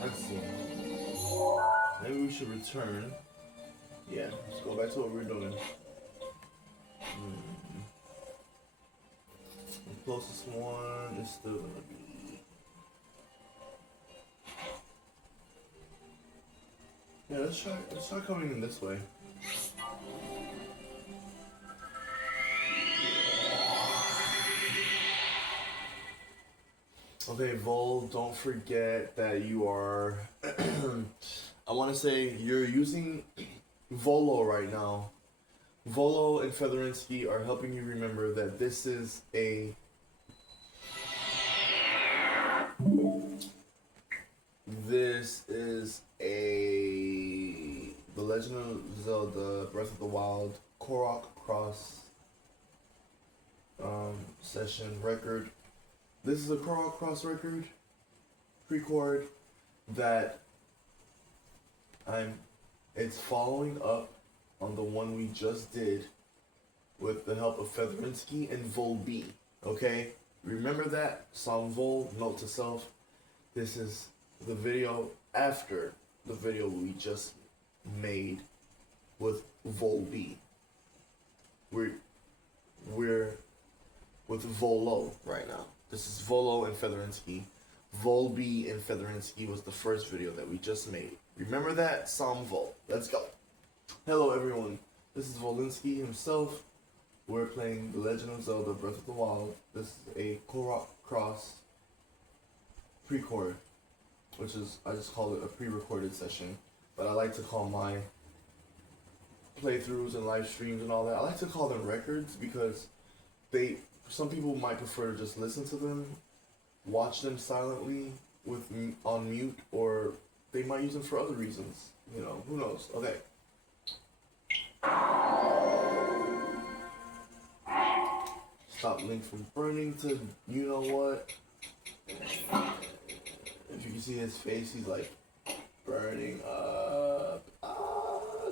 Let's see. Maybe we should return. Yeah, let's go back to what we were doing. The closest one is still gonna be. Yeah, let's try coming in this way. Okay, Vol, don't forget that you are. I want to say you're using Volo right now. Volo and Fedorinsky are helping you remember that this is a. This is a. The Legend of Zelda Breath of the Wild Korok Cross session record. This is a Korok Cross record, pre-chord, that it's following up on the one we just did with the help of Fedorinsky and Volby. Okay? Remember that? Song Vol, note to self. This is the video after the video we just made with Volby. We're with Volo right now. This is Volo and Fedorinsky. Volby and Fedorinsky was the first video that we just made. Remember that? Psalm Vol. Let's go. Hello everyone. This is Volinsky himself. We're playing The Legend of Zelda Breath of the Wild. This is a Korok Cross pre-chord, which is, I just call it a pre-recorded session. But I like to call my playthroughs and live streams and all that, I like to call them records because some people might prefer to just listen to them, watch them silently on mute, or they might use them for other reasons. You know, who knows? Okay. Stop Link from burning to you know what. If you can see his face, he's like burning up.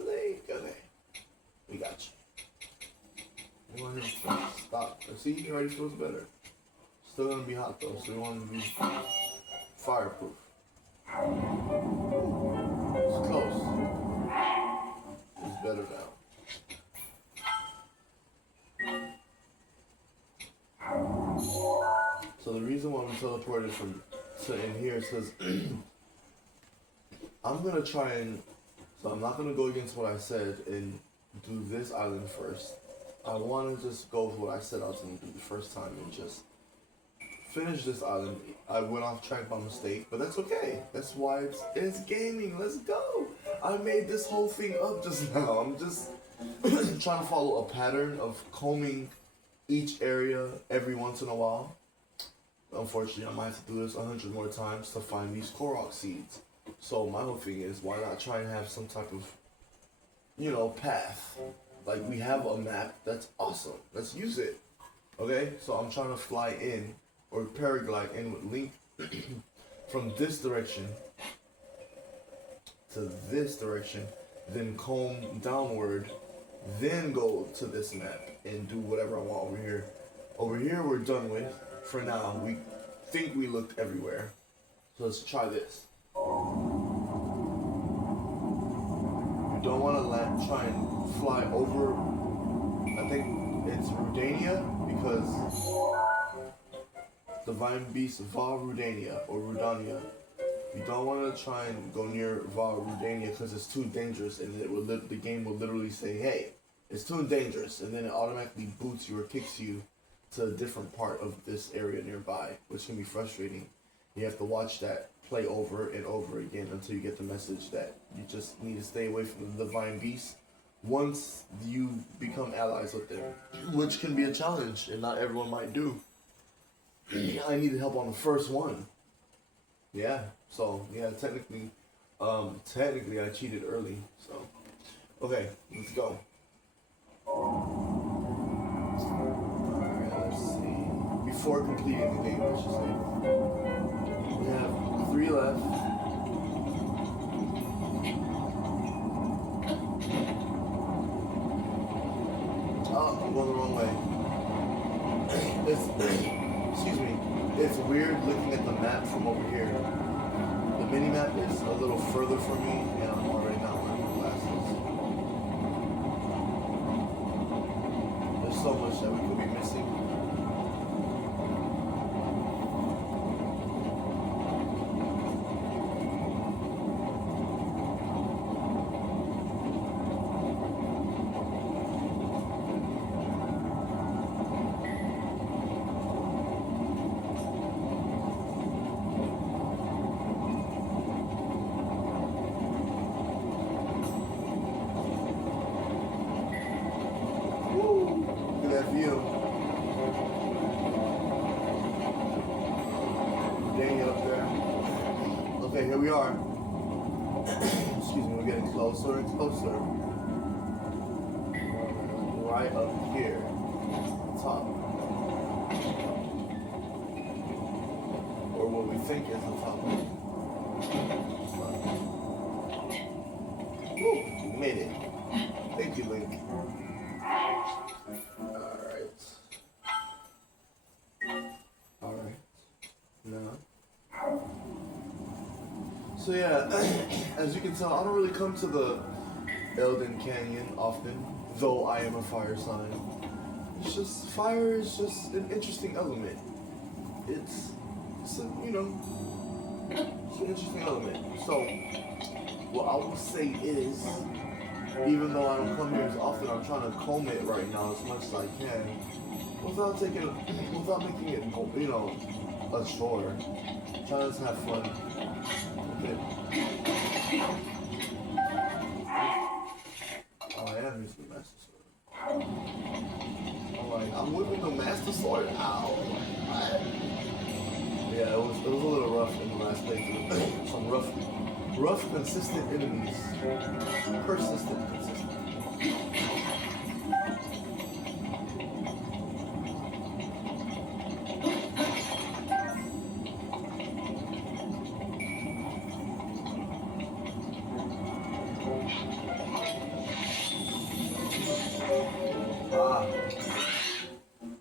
Link. Okay. We got you. We want him to stop. See, he already feels better. Still gonna be hot though, so we want him to be fireproof. It's close. It's better now. So the reason why we teleported to in here is because I'm gonna try and. So I'm not gonna go against what I said and do this island first. I want to just go with what I said I was going to do the first time and just finish this island. I went off track by mistake, but that's okay. That's why it's gaming. Let's go. I made this whole thing up just now. I'm just trying to follow a pattern of combing each area every once in a while. Unfortunately, I might have to do this 100 more times to find these Korok seeds. So my whole thing is, why not try and have some type of, path? Like, we have a map, that's awesome. Let's use it. Okay? So I'm trying to fly in, or paraglide in with Link from this direction to this direction, then comb downward, then go to this map and do whatever I want over here. Over here we're done with. For now, we think we looked everywhere. So let's try this. You don't want to try and fly over, I think it's Rudania, because Divine Beast Va Rudania, or Rudania. You don't want to try and go near Va Rudania because it's too dangerous, and the game will literally say, hey, it's too dangerous, and then it automatically boots you or kicks you to a different part of this area nearby, which can be frustrating. You have to watch that play over and over again until you get the message that you just need to stay away from the Divine Beast once you become allies with them, which can be a challenge and not everyone might do. I needed help on the first one. Yeah. So yeah, technically I cheated early. So okay, let's go. Alright, let's see. Before completing the game, I should say. We have 3 left. Oh, I'm going the wrong way. It's excuse me. It's weird looking at the map from over here. The mini map is a little further from me, and I'm already not wearing my glasses. There's so much that we could be missing. Here we are. Excuse me, we're getting closer and closer. Right up here, top. Or what we think is the top. Woo, we made it. Thank you, Link. Alright. Now. So yeah, as you can tell, I don't really come to the Elden Canyon often, though I am a fire sign. It's just, fire is just an interesting element. It's a, you know, it's an interesting element. So, what I will say is, even though I don't come here as often, I'm trying to comb it right now as much as I can, without making it, you know, a chore. Trying to have fun. Okay. Oh, I am using the Master Sword. Alright, I'm whipping the Master Sword. Ow. Yeah, it was a little rough in the last playthrough. Some rough, consistent enemies. Persistent, consistent.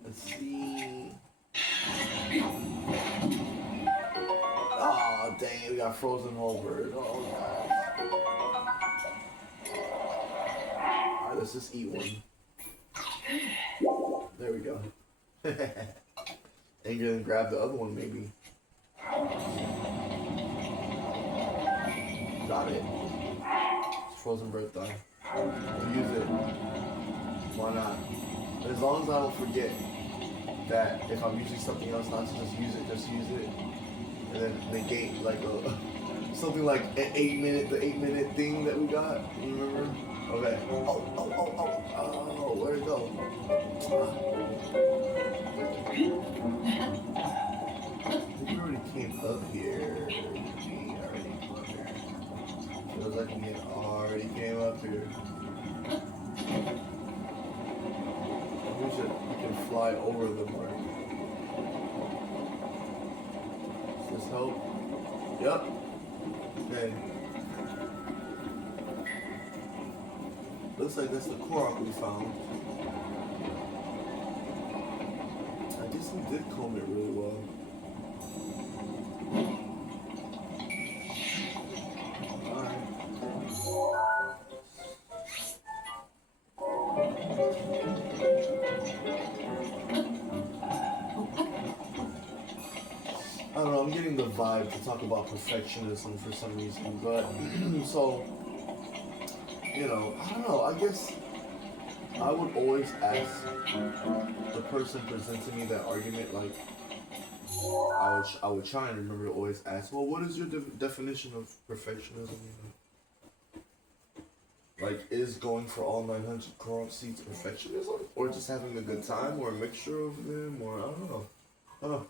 Let's see. Oh, dang it, we got frozen over. Oh, God. Alright, let's just eat one. There we go. And then grab the other one, maybe. Got it. It's frozen birthday. Use it. Why not? As long as I don't forget that if I'm using something else, not to just use it, and then negate like something like an 8-minute thing that we got. You remember? Okay. Oh, where'd it go? We already came up here. Feels like we already came up here. We can fly over the mark. Does this help? Yep. Okay. Looks like that's the Korok we found. I guess we did comb it really well. Alright. I don't know, I'm getting the vibe to talk about perfectionism for some reason, but, so, you know, I don't know, I guess I would always ask the person presenting me that argument, like, I would try and remember to always ask, well, what is your definition of perfectionism, you know? Like, is going for all 900 Korok seeds perfectionism? Or just having a good time, or a mixture of them, or I don't know.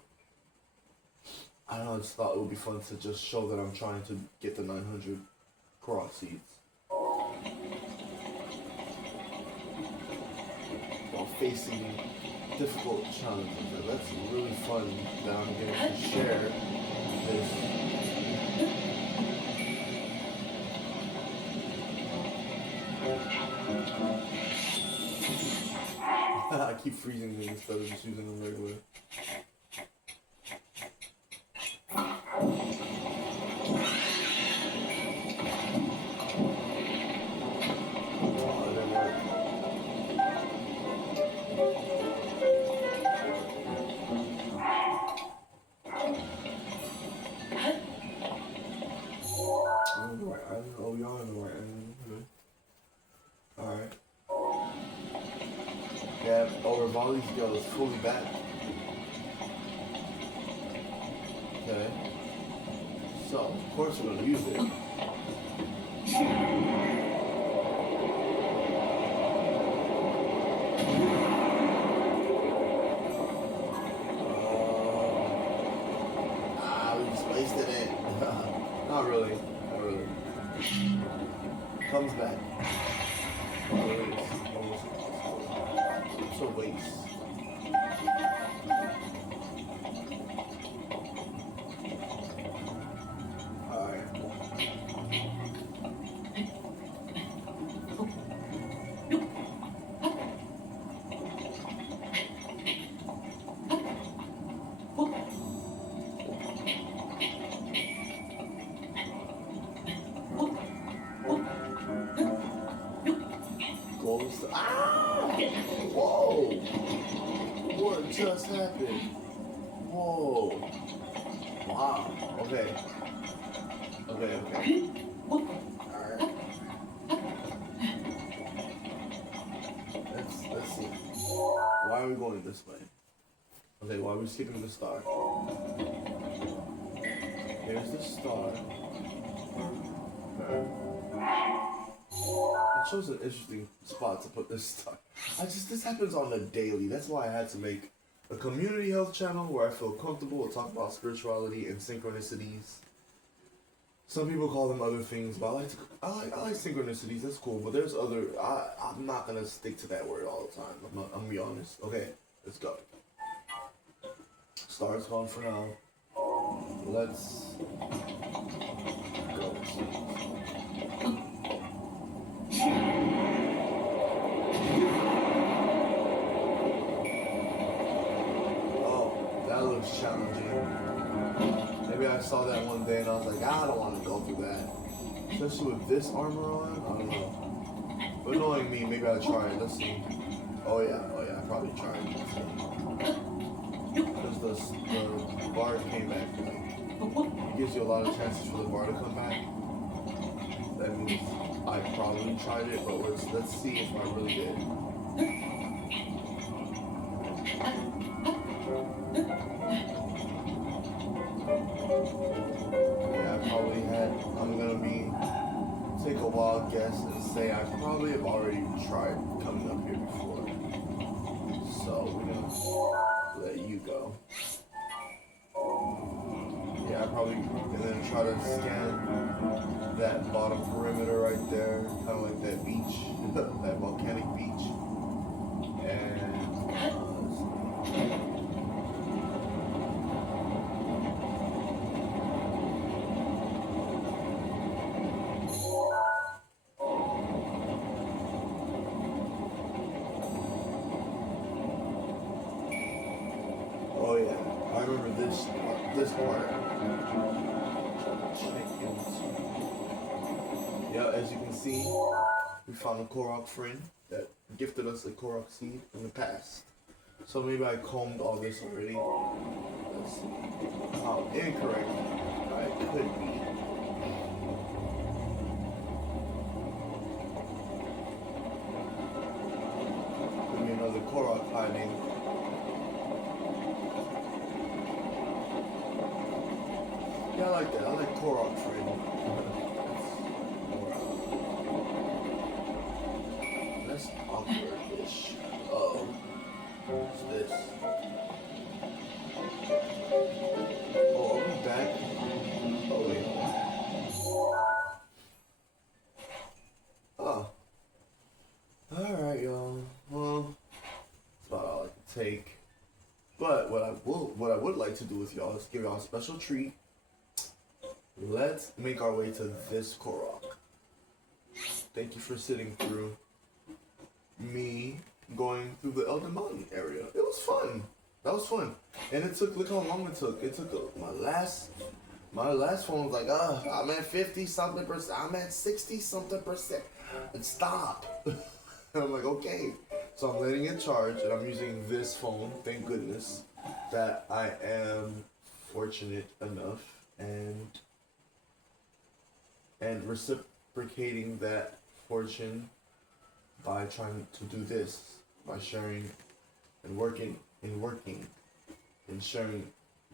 I don't know, I just thought it would be fun to just show that I'm trying to get the 900 Korok seeds. While facing difficult challenges. And that's really fun that I'm getting to share this. I keep freezing me instead of just using them regular. Alright. Yeah, over Volley's girl is fully back. Okay. So, of course we're gonna use it. We just wasted it. Not really. Not really. Comes back. It's a waste. Alright. Goals to, whoa! What just happened? Whoa! Wow. Okay. Alright. Let's see. Why are we going this way? Okay, why are we skipping the star? Here's the star. It shows an interesting spot to put this star. This happens on the daily. That's why I had to make a community health channel where I feel comfortable to talk about spirituality and synchronicities. Some people call them other things, but I like synchronicities. That's cool. But there's other. I'm not gonna stick to that word all the time. I'm gonna be honest. Okay, let's go. Star's gone for now. Let's go. Oh, that looks challenging. Maybe I saw that one day and I was like, I don't want to go through that. Especially with this armor on, I don't know. But knowing me, maybe I'll try it. Let's see. Oh yeah, I probably try it. Because the bar came back. It gives you a lot of chances for the bar to come back. That means I probably tried it, but let's see if I really did. Yeah, I probably had. I'm gonna take a wild guess and say I probably have already tried coming up here before. So we're gonna let you go. Yeah, I probably, and then try to scan that bottom perimeter right there, kind of like that beach, that volcanic beach. And oh yeah, I remember this part. Yeah, as you can see, we found a Korok friend that gifted us a Korok seed in the past. So maybe I combed all this already. Let's see how incorrect I could be. Could be another Korok hiding. Yeah, I like that. I like Korok friend. That's awkward-ish. Oh, what's this? Oh, are we take. But what I would like to do with y'all is give y'all a special treat. Let's make our way to this Korok. Thank you for sitting through me going through the Elden Mountain area. It was fun. That was fun. And it took, look how long it took. It took my last phone was like, I'm at 50 something percent. I'm at 60 something percent. And stop. And I'm like, okay. So I'm letting it charge and I'm using this phone. Thank goodness that I am fortunate enough and reciprocating that fortune by trying to do this, by sharing and working and sharing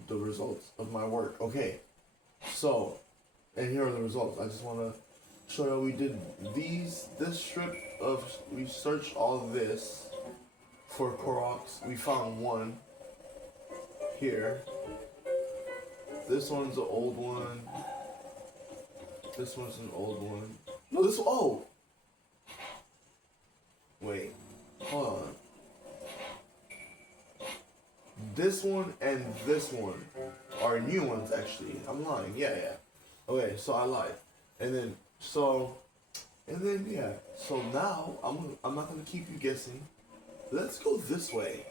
the results of my work. Okay, so, and here are the results. I just want to show you we did this strip of, we searched all this for Koroks. We found one here. This one's an old one. This one's an old one. No, oh! Wait, hold on. This one and this one are new ones, actually. I'm lying. Yeah. Okay, so I lied. And then yeah. So now I'm not gonna keep you guessing. Let's go this way.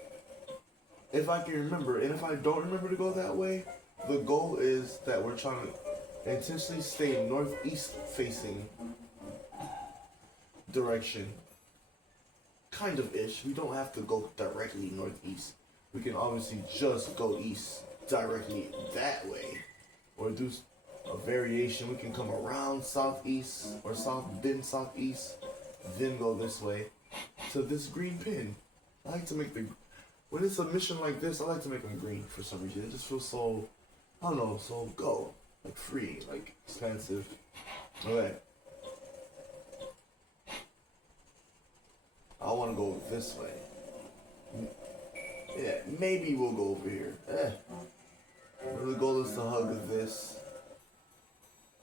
If I can remember, and if I don't remember to go that way, the goal is that we're trying to intentionally stay northeast facing direction. Kind of ish. We don't have to go directly northeast. We can obviously just go east directly that way, or do a variation. We can come around southeast or southeast, then go this way to this green pin. I like to make when it's a mission like this, I like to make them green for some reason. It just feels so, I don't know, so like free, like expansive. Okay. I want to go this way. Yeah, maybe we'll go over here. The goal is to hug this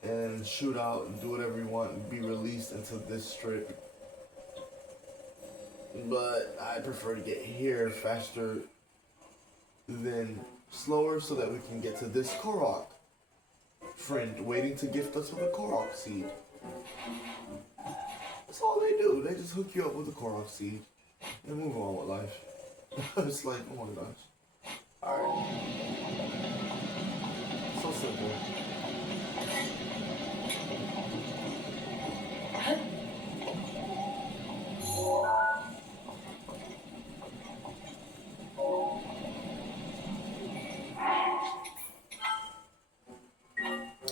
and shoot out and do whatever you want and be released into this strip. But I prefer to get here faster than slower so that we can get to this Korok friend waiting to gift us with a Korok seed. That's all they do. They just hook you up with a Korok seed and move on with life. It's like, oh my gosh. Alright. So simple.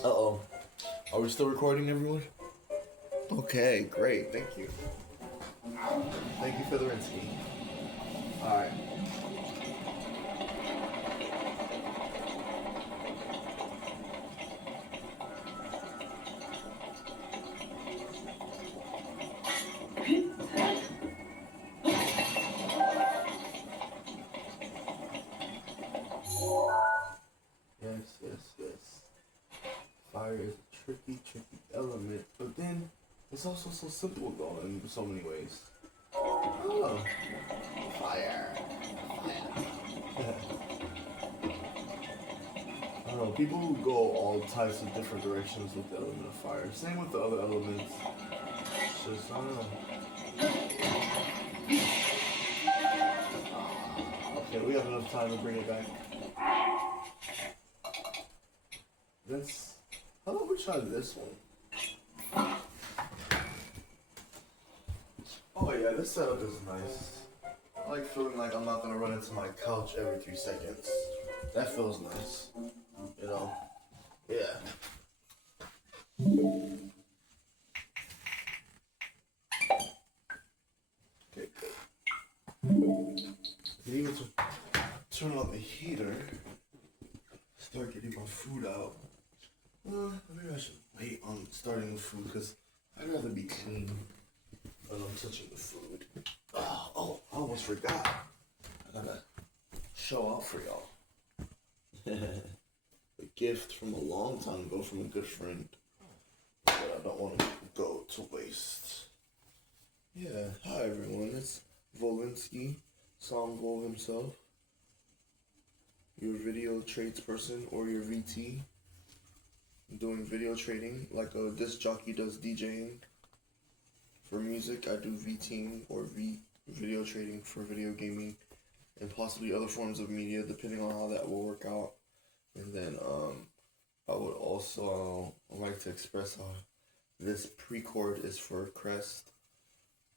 Uh-oh. Are we still recording, everyone? Okay, great. Thank you. Thank you for the Rinsky. Alright. Yes. Fire is a tricky element, but then it's also so simple though in so many ways. Oh, fire. I don't know, people who go all types of different directions with the element of fire. Same with the other elements. It's just, I don't know. Okay, we have enough time to bring it back. How about we try this one? Oh yeah, this setup is nice. I like feeling like I'm not gonna run into my couch every 3 seconds. That feels nice. You know? Yeah. Okay, good. Even to turn on the heater, start getting my food out. Maybe I should wait on starting the food because I'd rather be clean when I'm touching the food. Oh, I almost forgot. I gotta show out for y'all. A gift from a long time ago from a good friend that I don't want to go to waste. Yeah, hi everyone, it's Volinsky Sambo himself, your video trades person or your VT, doing video trading like a disc jockey does DJing. For music, I do VTing or video trading for video gaming and possibly other forms of media, depending on how that will work out. And then I would also like to express how this pre-chord is for Crest,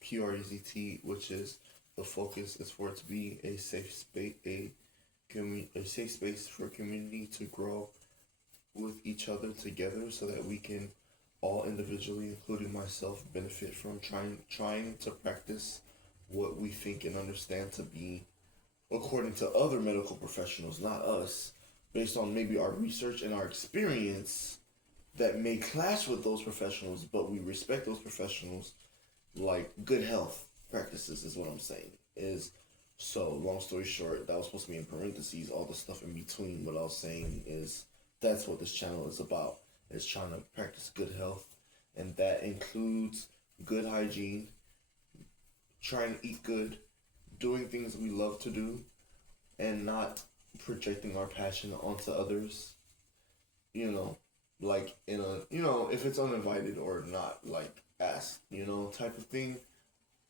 Qrzt, which is the focus is for it to be a safe space, a safe space for a community to grow with each other together, so that we can all individually, including myself, benefit from trying to practice what we think and understand to be, according to other medical professionals, not us, based on maybe our research and our experience that may clash with those professionals, but we respect those professionals, like good health practices is what I'm saying. Is so long story short, that was supposed to be in parentheses, all the stuff in between. What I was saying is that's what this channel is about. Is trying to practice good health, and that includes good hygiene, trying to eat good, doing things we love to do, and not projecting our passion onto others. You know, like in a, if it's uninvited or not like asked, type of thing.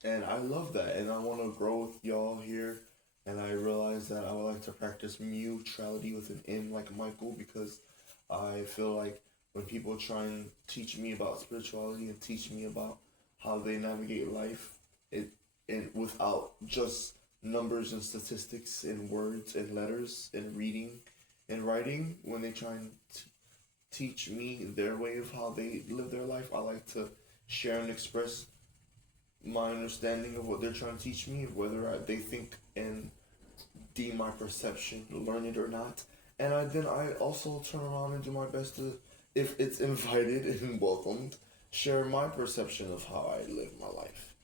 And I love that, and I want to grow with y'all here. And I realize that I would like to practice neutrality with an N, like Michael, because I feel like when people try and teach me about spirituality and teach me about how they navigate life, and without just numbers and statistics and words and letters and reading and writing, when they try and teach me their way of how they live their life, I like to share and express my understanding of what they're trying to teach me, whether they think and deem my perception learned or not. And I also turn around and do my best to, if it's invited and welcomed, share my perception of how I live my life.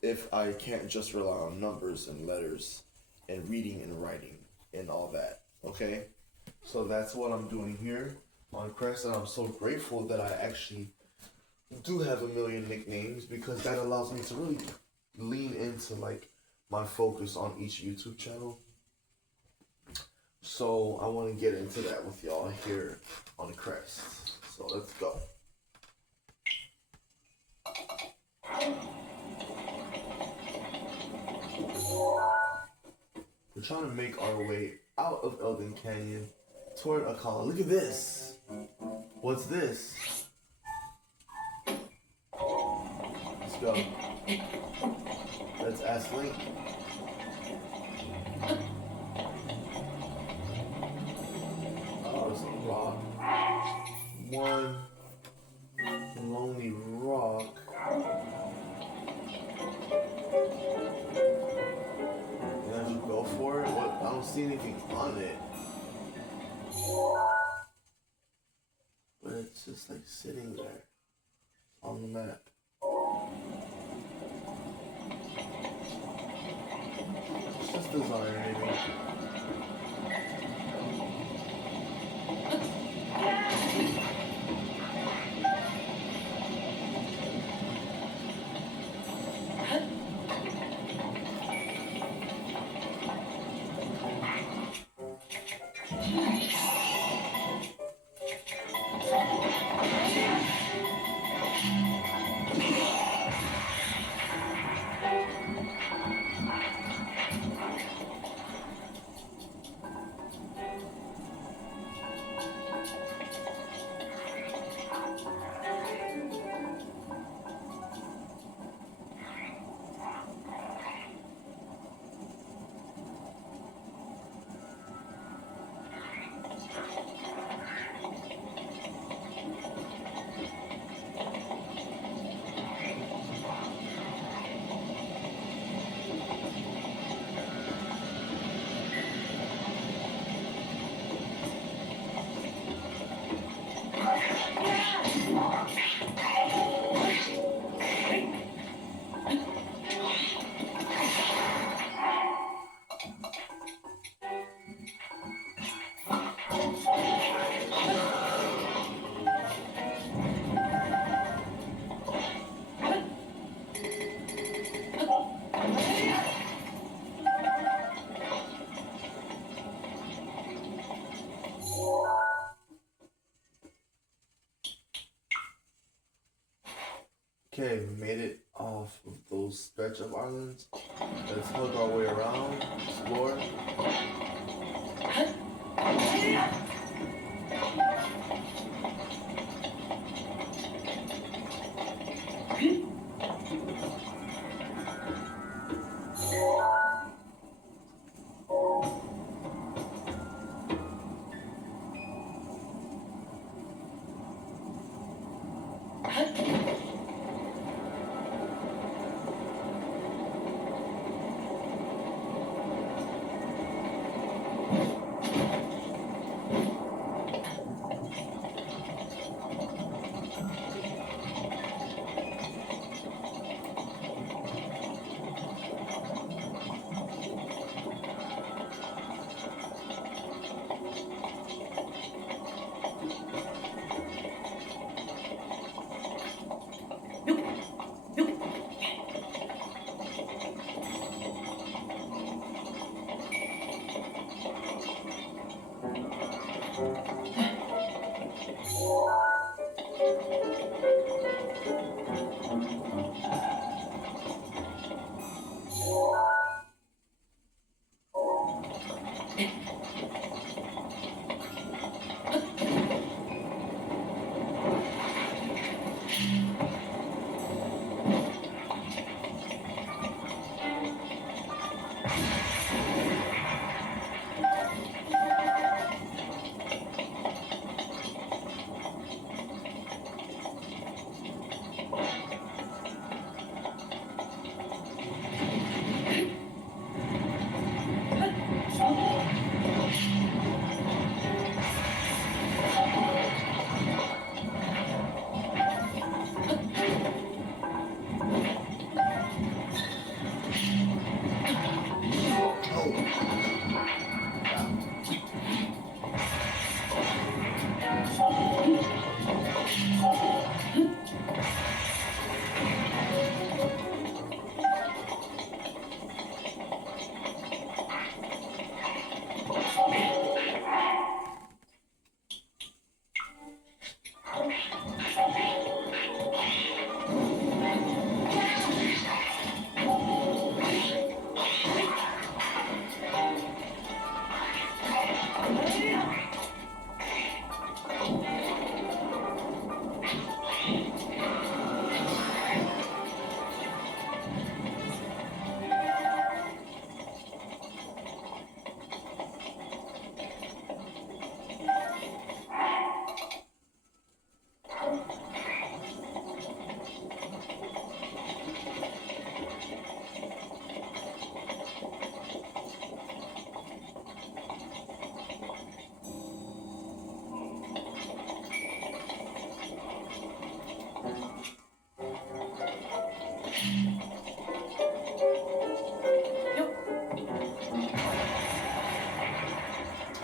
If I can't just rely on numbers and letters and reading and writing and all that, okay? So that's what I'm doing here on Crest, and I'm so grateful that I actually do have 1 million nicknames, because that allows me to really lean into like my focus on each YouTube channel. So I want to get into that with y'all here on Crest. So let's go. We're trying to make our way out of Elden Canyon toward a column. Look at this. What's this? Let's go. Let's ask Link. Oh, it's a rock. One lonely rock. And as you go for it, I don't see anything on it. But it's just like sitting there on the map. It's just design, maybe. Okay, we made it off of those stretch of islands. Let's hug our way around, explore.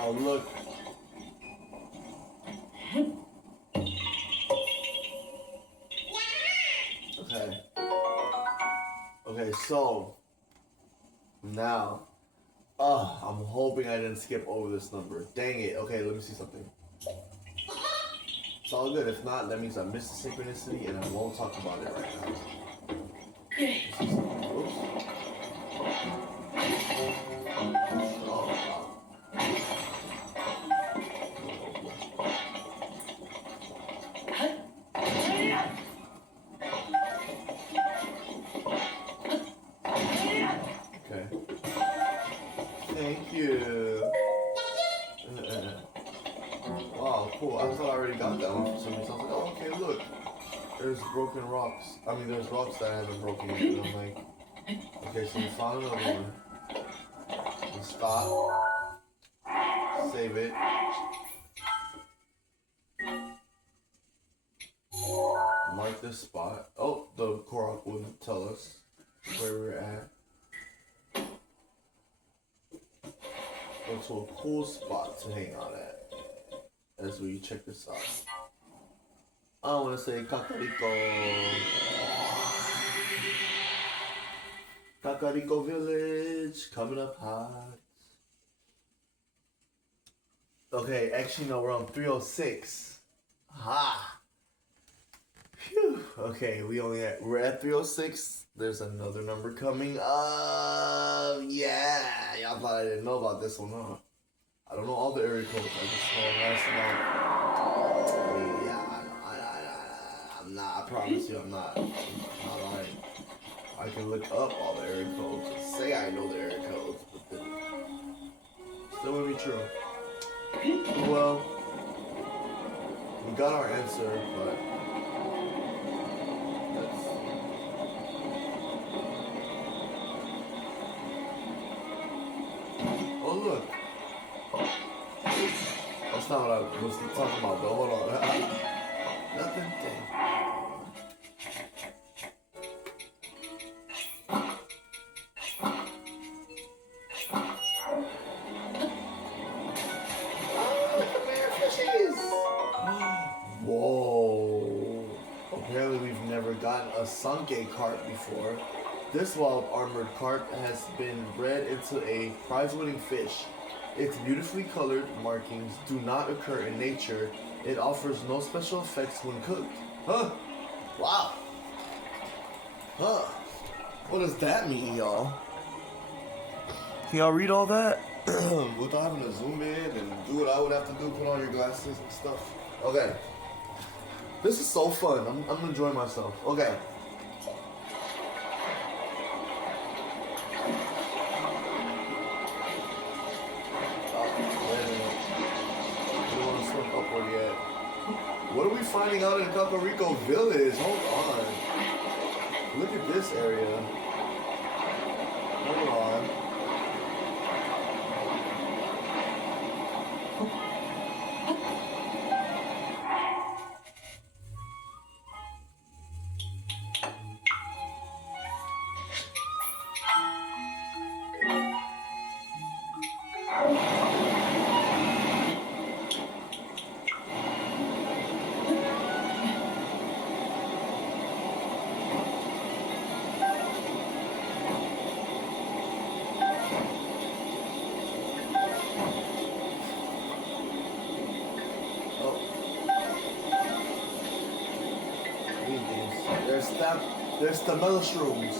Oh, look. Okay. Okay, so now, I'm hoping I didn't skip over this number. Dang it. Okay, let me see something. It's all good. If not, that means I missed the synchronicity and I won't talk about it right now. Oops. Oh, wow. Okay. Thank you. Wow, cool. I thought I already got that one for some reason. I was like, oh, okay, look. There's broken rocks. I mean, there's rocks that I haven't broken yet. And I'm like, okay, so we found another one. We stop. Save it. Mark this spot. Oh, the Korok wouldn't tell us where we're at. Go to a cool spot to hang out at. As we check this out. I want to say Kakariko. Kakariko Village coming up hot. Okay, actually no, we're on 306. Ha! Phew. Okay, we're at 306. There's another number coming up. Yeah, y'all thought I didn't know about this one, huh? I don't know all the area codes. I just know a nice amount. I mean, yeah, I'm not. I promise you, I'm not. I'm not lying. I can look up all the area codes and say I know the area codes, but then still wouldn't be true. Well, we got our answer, but that's. Oh look. That's not what I was talking about though. Hold on. Nothing. Dang. Whoa. Apparently we've never gotten a Sanke carp before. This wild armored carp has been bred into a prize-winning fish. Its beautifully colored markings do not occur in nature. It offers no special effects when cooked. Huh? Wow. Huh. What does that mean, y'all? Can y'all read all that? Without having to zoom in and do what I would have to do, put on your glasses and stuff. Okay. This is so fun. I'm enjoying myself. Okay. Upward yet. What are we finding out in Kakariko Village? Hold on. Look at this area. Hold on. There's stamella shrooms.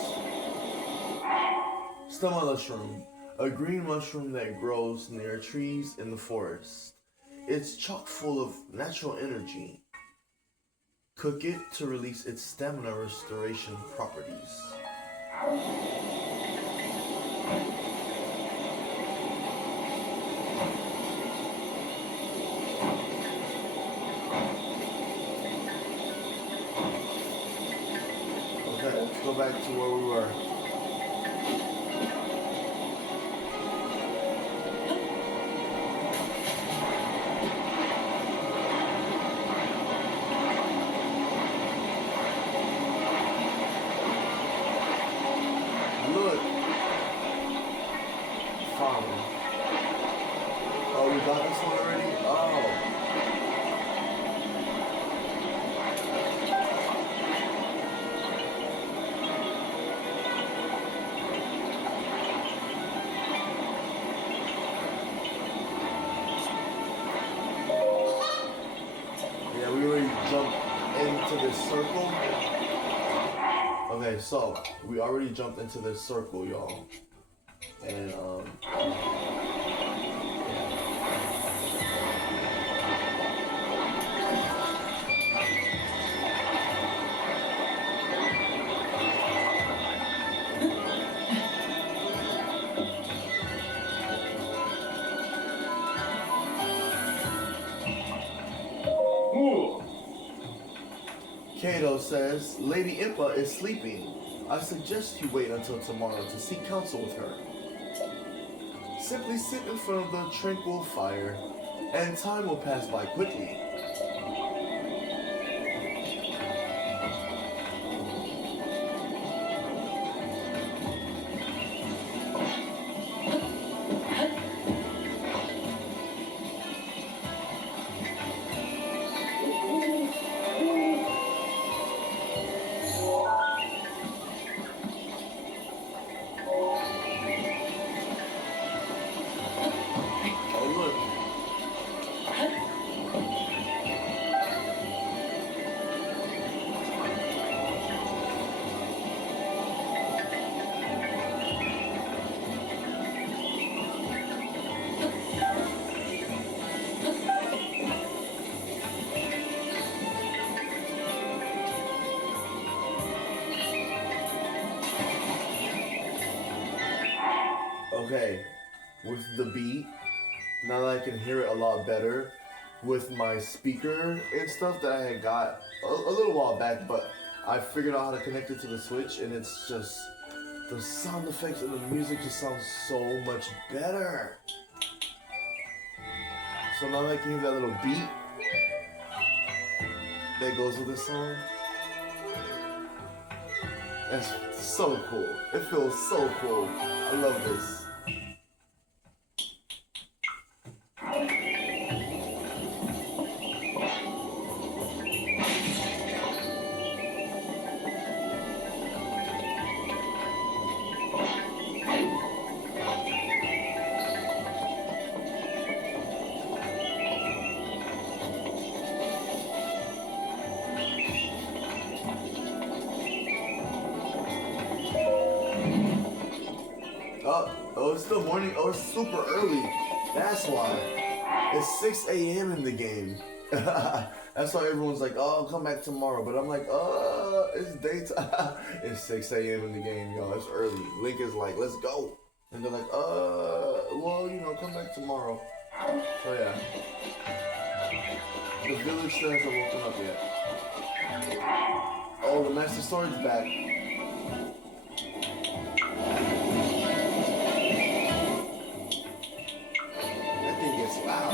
Stamella shroom, a green mushroom that grows near trees in the forest. It's chock full of natural energy. Cook it to release its stamina restoration properties. Let's go back to where we were. Look. Found. Oh, we got this one already? Oh. Circle. Okay, so we already jumped into this circle, y'all, and Kato says, Lady Impa is sleeping. I suggest you wait until tomorrow to seek counsel with her. Simply sit in front of the tranquil fire, and time will pass by quickly. Okay, with the beat, now that I can hear it a lot better with my speaker and stuff that I had got a little while back, but I figured out how to connect it to the Switch, and it's just the sound effects and the music just sounds so much better. So now that I can hear that little beat that goes with this song, it's so cool. It feels so cool. I love this. Oh, it's still morning. Oh, it's super early. That's why. It's 6 a.m. in the game. That's why everyone's like, oh, come back tomorrow. But I'm like, it's daytime. It's 6 a.m. in the game, y'all. It's early. Link is like, let's go. And they're like, well, come back tomorrow. So, yeah. The village still hasn't woken up yet. Oh, the Master Sword's back. Wow.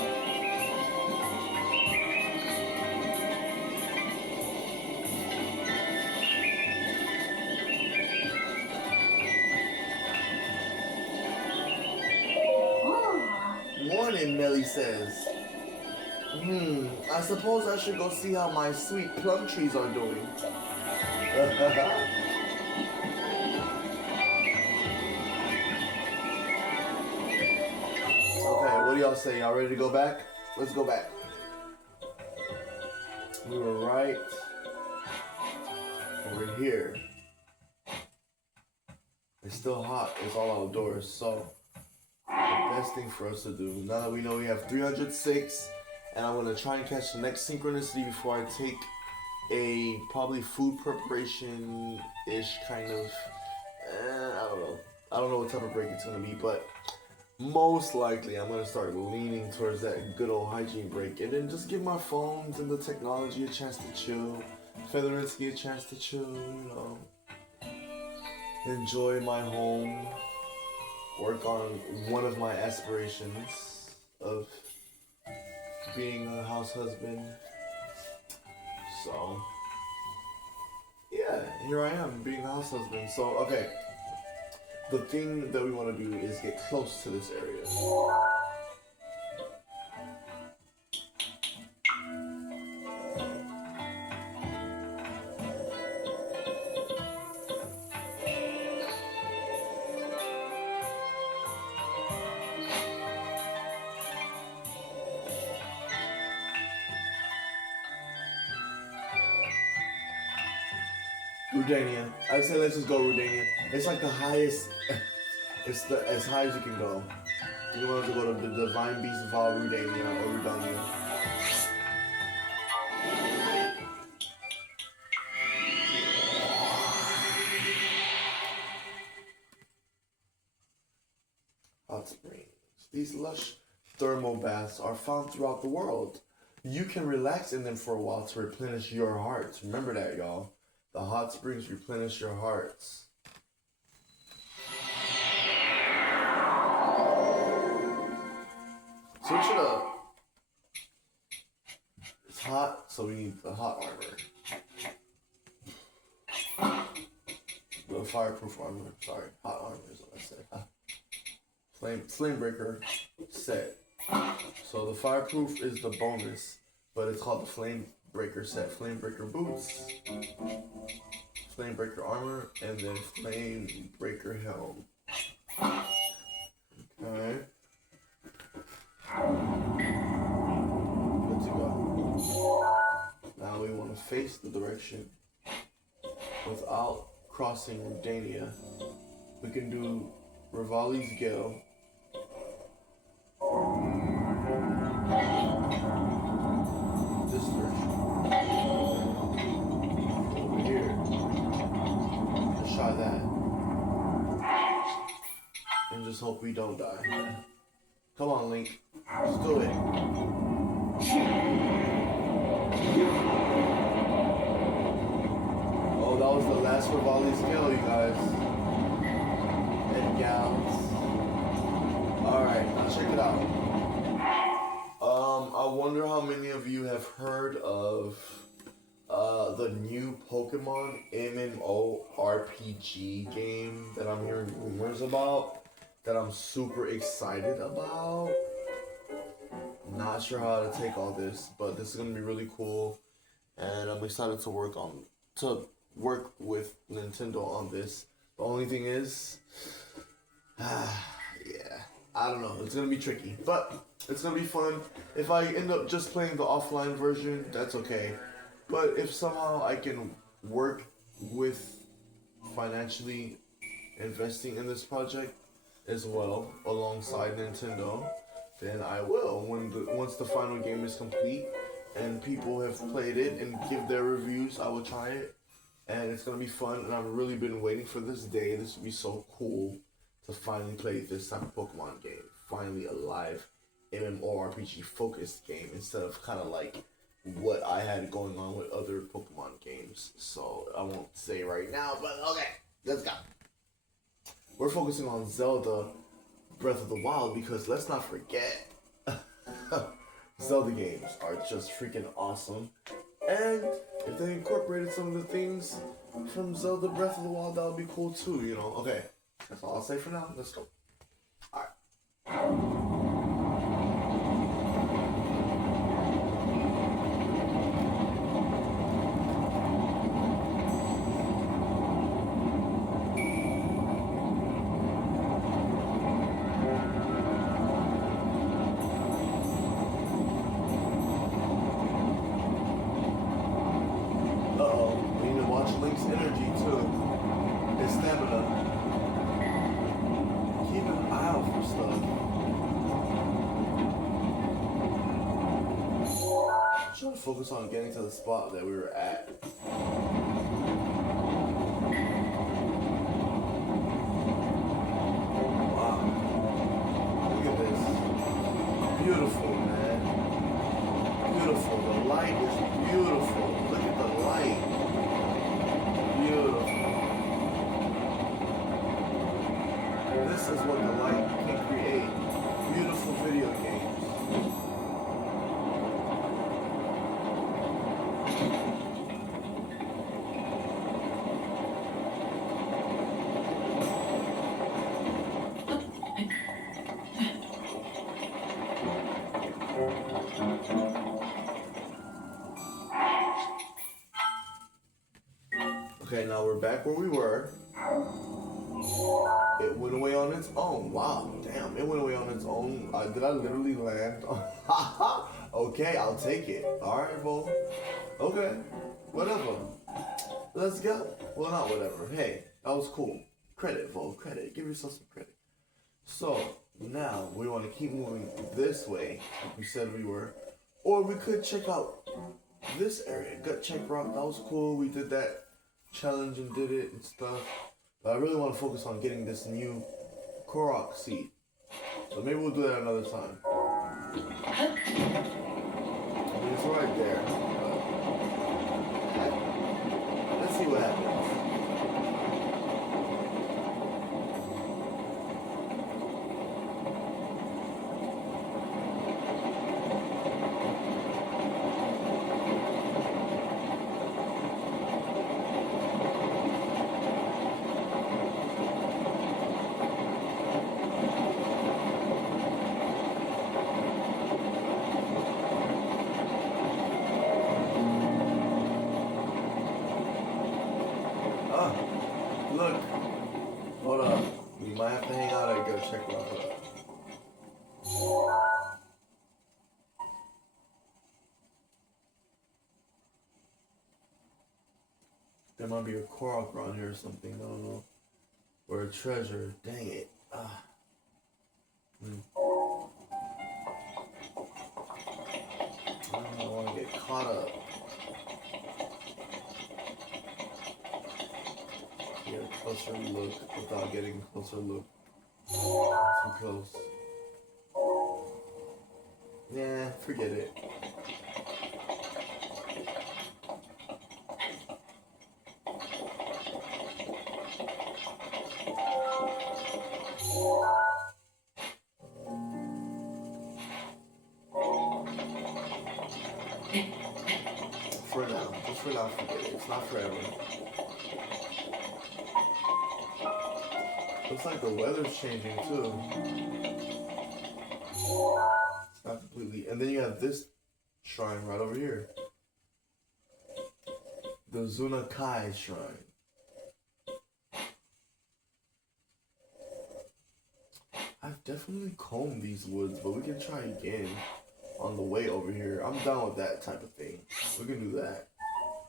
Morning, Melly says. I suppose I should go see how my sweet plum trees are doing. What do y'all say? Y'all ready to go back? Let's go back. We were right over here. It's still hot. It's all outdoors. So the best thing for us to do, now that we know we have 306, and I'm going to try and catch the next synchronicity before I take a probably food preparation-ish kind of, I don't know. I don't know what type of break it's going to be, but most likely I'm going to start leaning towards that good old hygiene break, and then just give my phones and the technology a chance to chill, Featherinsky a chance to chill, enjoy my home, work on one of my aspirations of being a house husband. So yeah, here I am being a house husband. So okay, the thing that we want to do is get close to this area. Rudania. I say let's just go Rudania. It's like the highest. It's as high as you can go. You want to go to the Divine Beast of all Rudania or Rudania. Hot springs. These lush thermal baths are found throughout the world. You can relax in them for a while to replenish your hearts. Remember that, y'all. The hot springs replenish your hearts. Switch it up. It's hot, so we need the hot armor. The fireproof armor. Sorry, hot armor is what I said. Flame breaker set. So the fireproof is the bonus, but it's called the flame breaker set. Flame breaker boots, flame breaker armor, and then flame breaker helm. Okay. Good to go. Now we want to face the direction without crossing Rudania. We can do Rivali's Gale. This direction. Over here. Let's try that. And just hope we don't die. Come on, Link. Let's do it. Oh, that was the last Rivali's kill, you guys. And gals. Alright, now check it out. I wonder how many of you have heard of the new Pokemon MMORPG game that I'm hearing rumors about, that I'm super excited about. Not sure how to take all this, but this is gonna be really cool, and I'm excited to work with Nintendo on this. The only thing is, yeah, I don't know. It's gonna be tricky, but it's gonna be fun. If I end up just playing the offline version, that's okay. But if somehow I can work with financially investing in this project as well alongside Nintendo, then I will. Once the final game is complete and people have played it and give their reviews, I will try it, and it's gonna be fun. And I've really been waiting for this day. This would be so cool to finally play this type of Pokemon game. Finally, a live MMORPG focused game instead of kind of like what I had going on with other Pokemon games. So I won't say right now, but okay, let's go. We're focusing on Zelda Breath of the Wild because let's not forget, Zelda games are just freaking awesome. And if they incorporated some of the things from Zelda Breath of the Wild, that would be cool too, you know. Okay, that's all I'll say for now. Let's go. Alright. Link's energy too. His stamina. Keep an eye out for stuff. I'm trying to focus on getting to the spot that we were at. Wow. Look at this. Beautiful, man. Beautiful. The light is beautiful. Look at the light. Beautiful. This is what the light can create. Beautiful video games. Okay, now we're back where we were. It went away on its own. Wow, damn, it went away on its own. Did I literally land? Okay, I'll take it. Alright, Vol. Okay, whatever. Let's go. Well, not whatever. Hey, that was cool. Credit, Vol, credit. Give yourself some credit. So, now we want to keep moving this way, like we said we were. Or we could check out this area. Gut check rock, that was cool. We did that challenge and did it and stuff, but I really want to focus on getting this new Korok seed, so maybe we'll do that another time. I mean, it's right there, but let's see what happens. Look, hold up. We might have to hang out and go check it out. There might be a Korok around here or something. I don't know. Or a treasure. Dang it. I don't want to get caught up. Get a closer look without getting a closer look. too close. Yeah, forget it. For now. Just for now, forget it. It's not forever. Looks like the weather's changing too. It's not completely. And then you have this shrine right over here. The Zunakai shrine. I've definitely combed these woods, but we can try again on the way over here. I'm down with that type of thing. We can do that.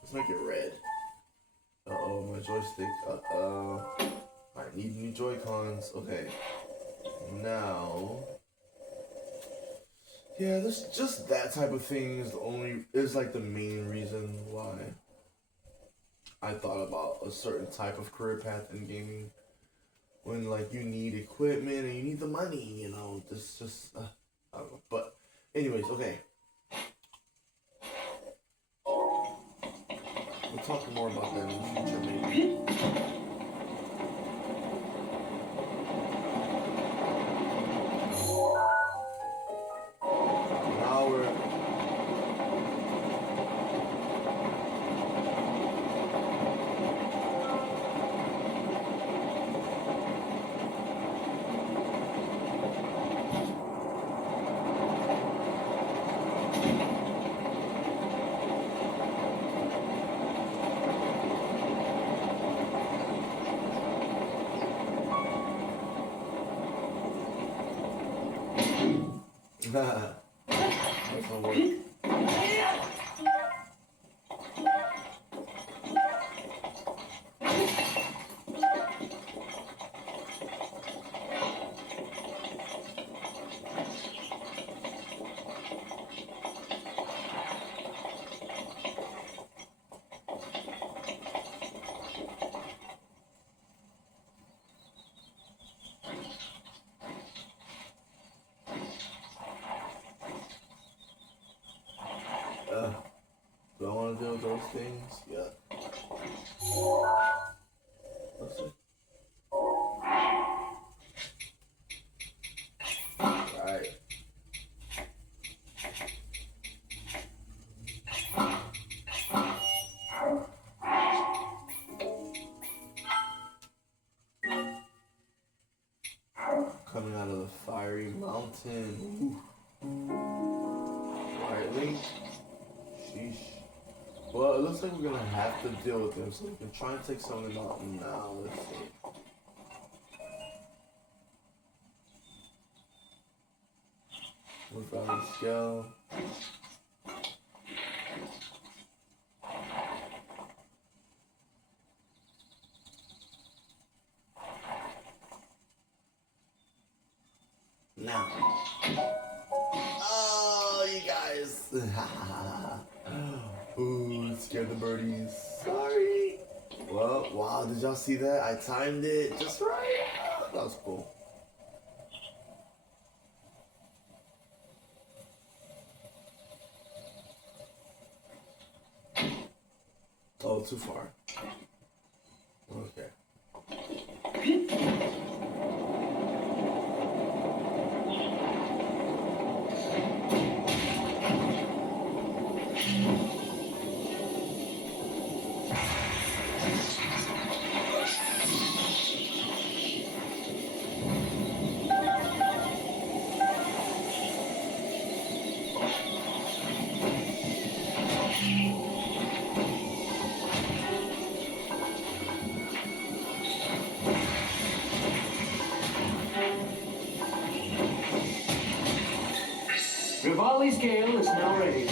Let's make it red. Uh-oh, my joystick. Uh-oh. I need new Joy-Cons. Okay. Now... yeah, this just that type of thing is like the main reason why I thought about a certain type of career path in gaming. When like you need equipment and you need the money, you know, this just I don't know. But anyways, okay. We'll talk more about that in the future, maybe. Now we're that's gonna work. Do I want to do those things? Yeah. Let's see. Alright. Coming out of the fiery mountain. Alright, Link. Sheesh. Well, it looks like we're gonna have to deal with them, so we can try and take some of them out now. Let's see. Without a scale. Now. Oh, you guys. Ooh, it scared the birdies. Sorry. Well, wow, did y'all see that? I timed it just right. That was cool. Oh, too far. Okay. Rivali's gale is now ready.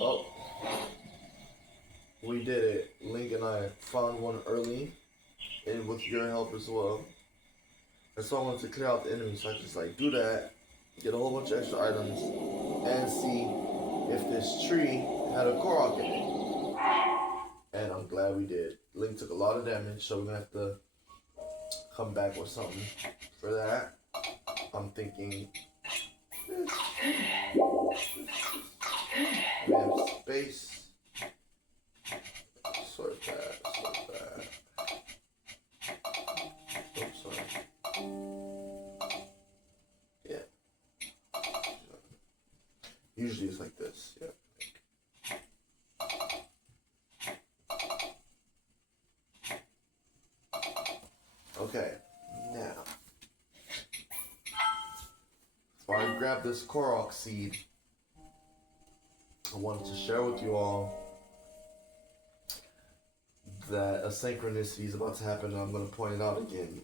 Oh, we did it. Link and I found one early, and with your help as well. And so I wanted to clear out the enemy, so I just like do that, get a whole bunch of extra items, and see if this tree had a Korok in it. And I'm glad we did. Link took a lot of damage, so we're gonna have to come back with something for that. I'm thinking we have space. Sort that. Oops, sorry. Yeah. Usually it's like this. Yeah. Okay. Now, before I grab this Korok seed, I wanted to share with you all that a synchronicity is about to happen, and I'm going to point it out again.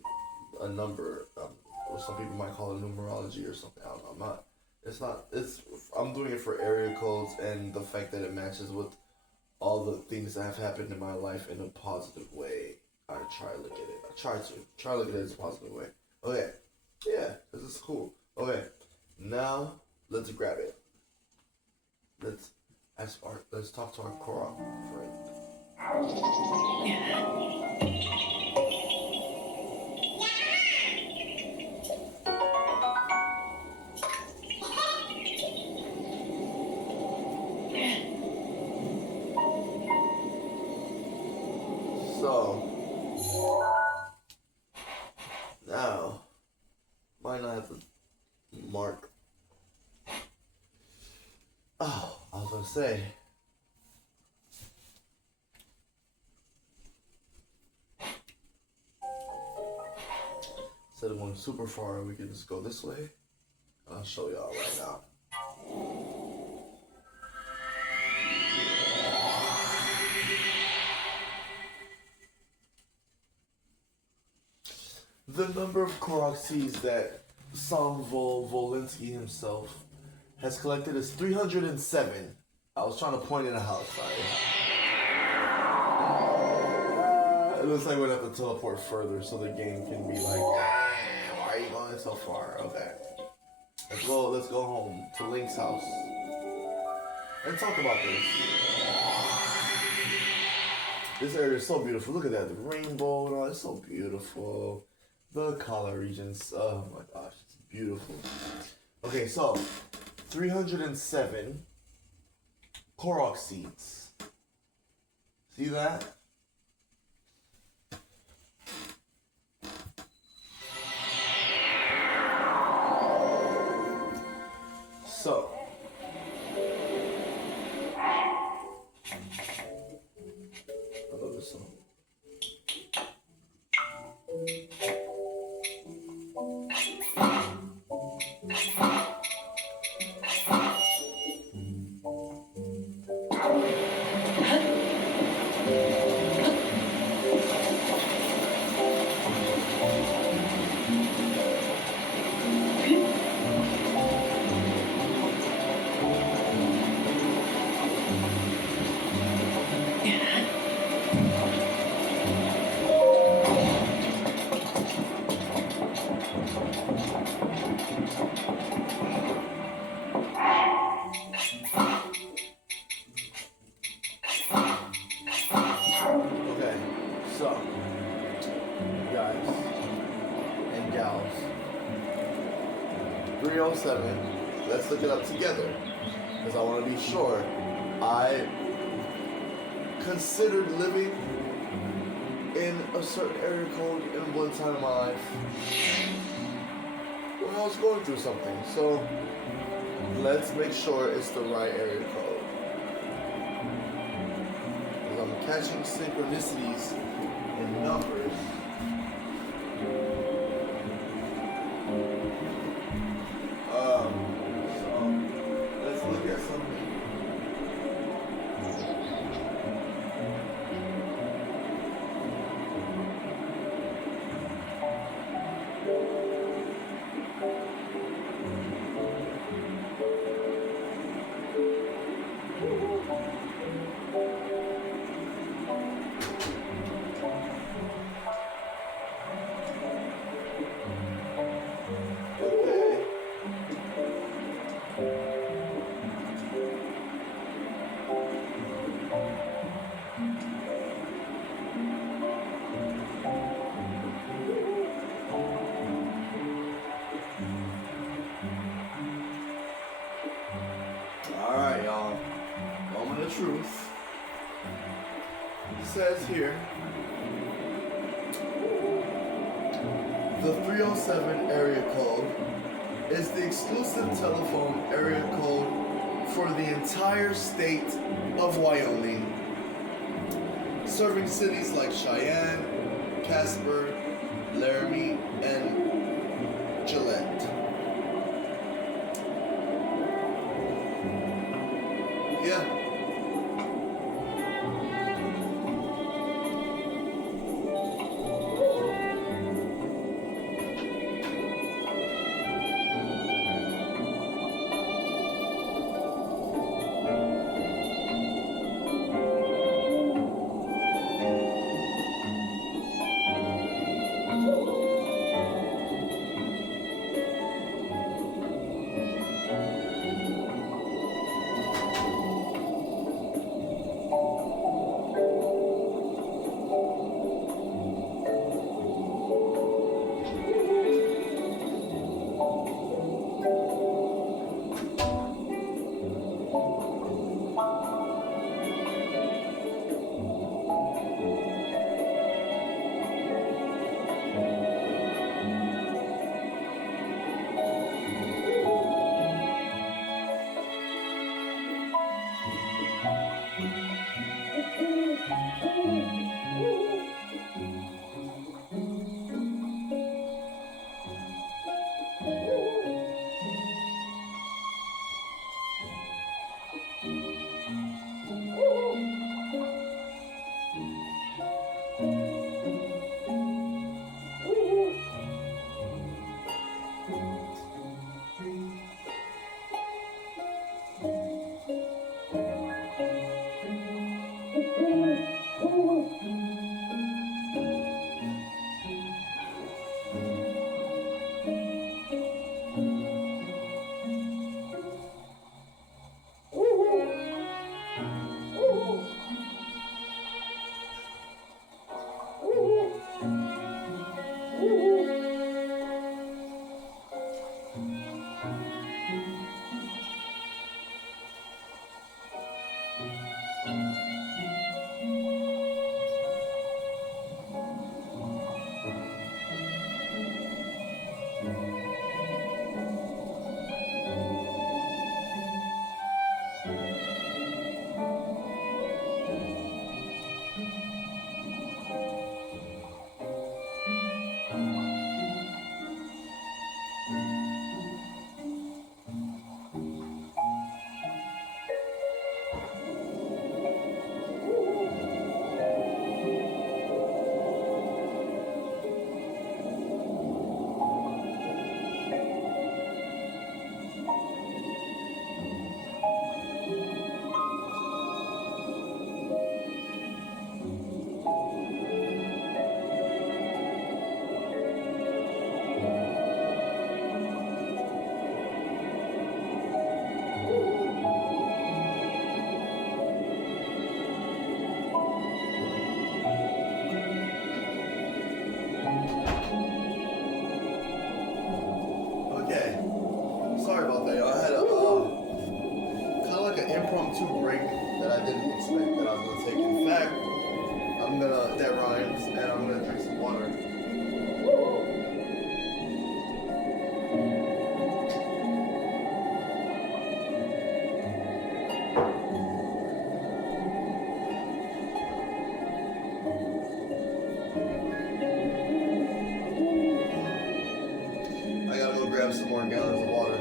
A number, or some people might call it numerology or something. I don't know. I'm not. It's not. It's. I'm doing it for area codes and the fact that it matches with all the things that have happened in my life in a positive way. I try to look at it. I try to look at it as a positive way. Okay. Yeah, this is cool. Okay. Now let's grab it. Let's talk to our Korok friend. So now might not have to mark. Oh, I was gonna say. Instead of going super far, we can just go this way. I'll show y'all right now. The number of Korok seeds that Sam Volinsky himself has collected is 307. I was trying to point it out, sorry. It looks like we're gonna have to teleport further so the game can be like, why are you going so far? Okay. Let's go home to Link's house and talk about this. This area is so beautiful. Look at that, the rainbow and all. It's so beautiful. The color regions. Oh my gosh, it's beautiful. Okay, so 307 Korok seeds. See that? So, I love this song. Guys and gals, 307. Let's look it up together because I want to be sure. I considered living in a certain area code in one time in my life when I was going through something. So let's make sure it's the right area code. Because I'm catching synchronicities in numbers. So let's look at something. truth, says here, the 307 area code is the exclusive telephone area code for the entire state of Wyoming, serving cities like Cheyenne, Casper, Laramie, and Gillette. Yeah. Sorry about that, y'all. I had a kind of like an impromptu break that I didn't expect that I was gonna take. In fact, that rhymes, and I'm gonna drink some water. I gotta go grab some more gallons of water.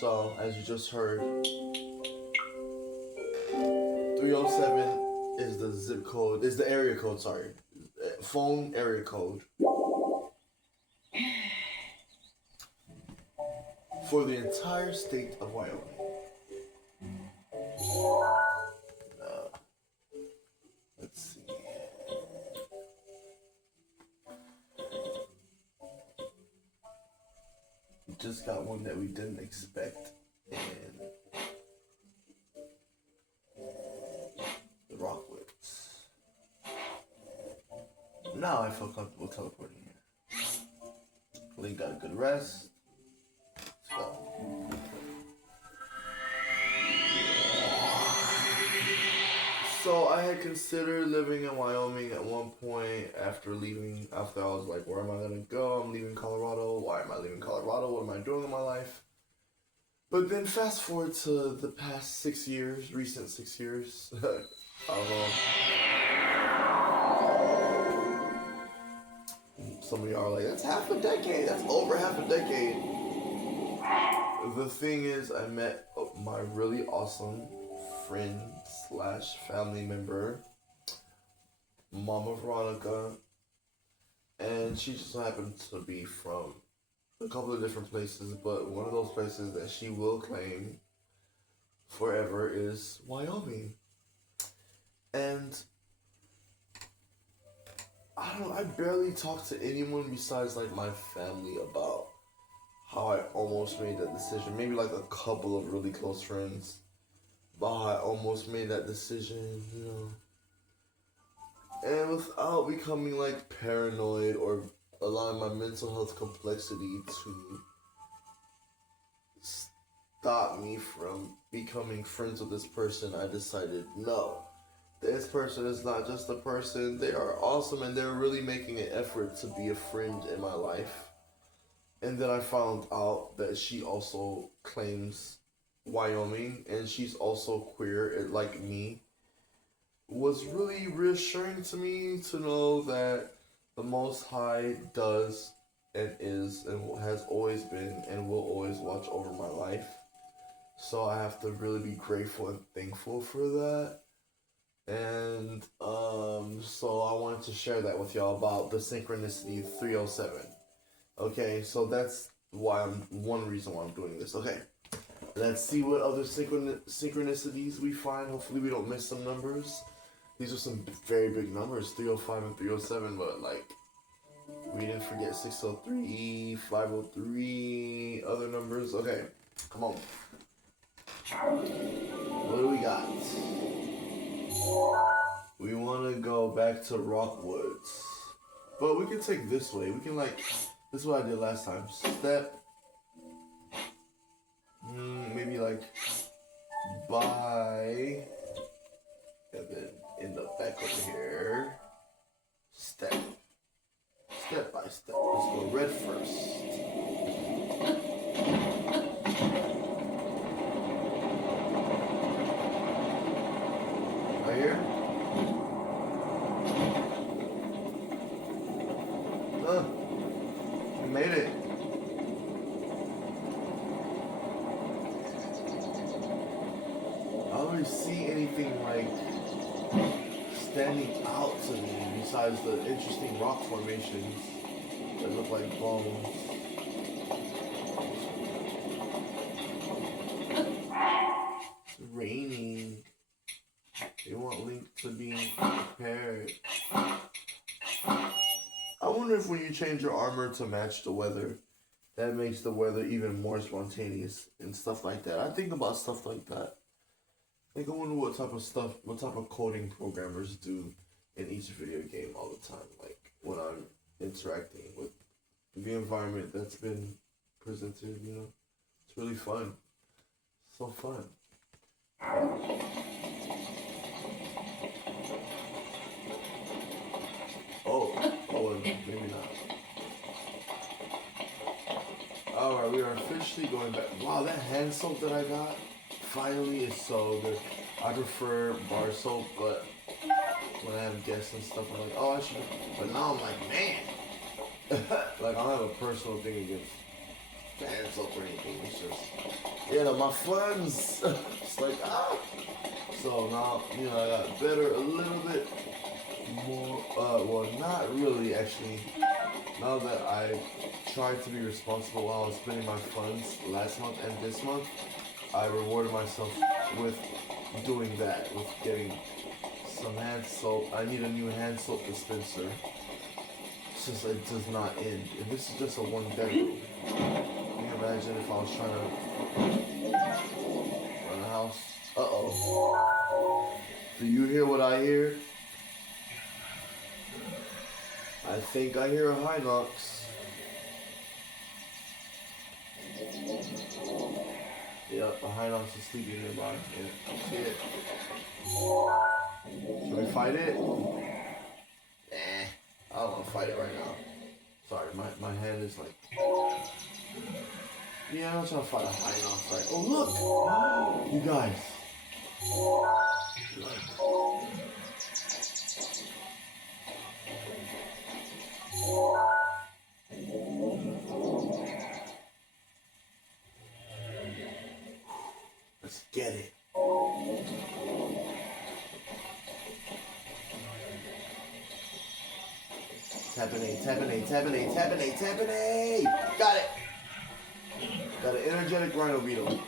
So, as you just heard, 307 is the zip code, is the area code, sorry. Phone area code for the entire state of Wyoming. Let's see. just got one that we didn't expect, and the Rockwoods. Now I feel comfortable teleporting here. Link got a good rest. Let's go. So I had considered living in Wyoming at one point after I was like, where am I gonna go? I'm leaving Colorado. Why am I leaving Colorado? What am I doing in my life? But then fast forward to the past 6 years, recent 6 years. I don't know. Some of y'all are like, that's half a decade. That's over half a decade. The thing is, I met my really awesome friend / family member, Mama Veronica, and she just happened to be from a couple of different places, but one of those places that she will claim forever is Wyoming. And I don't know, I barely talk to anyone besides like my family about how I almost made that decision. Maybe like a couple of really close friends. But I almost made that decision, you know. And without becoming like paranoid or allowing my mental health complexity to stop me from becoming friends with this person, I decided, no, this person is not just a person. They are awesome and they're really making an effort to be a friend in my life. And then I found out that she also claims Wyoming, and she's also queer like me. Was really reassuring to me to know that the Most High does and is and has always been and will always watch over my life. So I have to really be grateful and thankful for that. And so I wanted to share that with y'all about the synchronicity 307. Okay, so that's one reason why I'm doing this. Okay. Let's see what other synchronicities we find. Hopefully we don't miss some numbers. These are some very big numbers, 305 and 307, but like, we didn't forget 603, 503, other numbers. Okay, come on. What do we got? We want to go back to Rockwoods. But we can take this way. We can like, this is what I did last time. Step. Maybe like by, and then end up back over here. Step by step. Let's go red first. Right here. We made it. I don't really see anything like standing out to me besides the interesting rock formations that look like bones. It's raining. They want Link to be prepared. I wonder if when you change your armor to match the weather, that makes the weather even more spontaneous and stuff like that. I think about stuff like that. Like, I wonder what type of coding programmers do in each video game all the time. Like, when I'm interacting with the environment that's been presented, you know? It's really fun. So fun. Oh, maybe not. Alright, we are officially going back. Wow, that hand soap that I got finally is so good. I prefer bar soap, but when I have guests and stuff, I'm like, oh, I should. But now I'm like, man. Like, I don't have a personal thing against hand soap or anything. It's just, you know, my funds. It's like, ah. So now, you know, I got better a little bit more. Well, not really, actually. Now that I tried to be responsible while I was spending my funds last month and this month, I rewarded myself with doing that, with getting some hand soap. I need a new hand soap dispenser since it does not end. And this is just a one bedroom. Can you imagine if I was trying to run a house. Uh-oh. Do you hear what I hear? I think I hear a Hinox. Yep, a Hinox is sleeping nearby. Yeah, see it. Should we fight it? I don't want to fight it right now. Sorry, my hand is like... Yeah, I'm not trying to fight a Hinox. Like, oh look! You guys. Let's get it. Tapping. Got it. Got an energetic rhino beetle.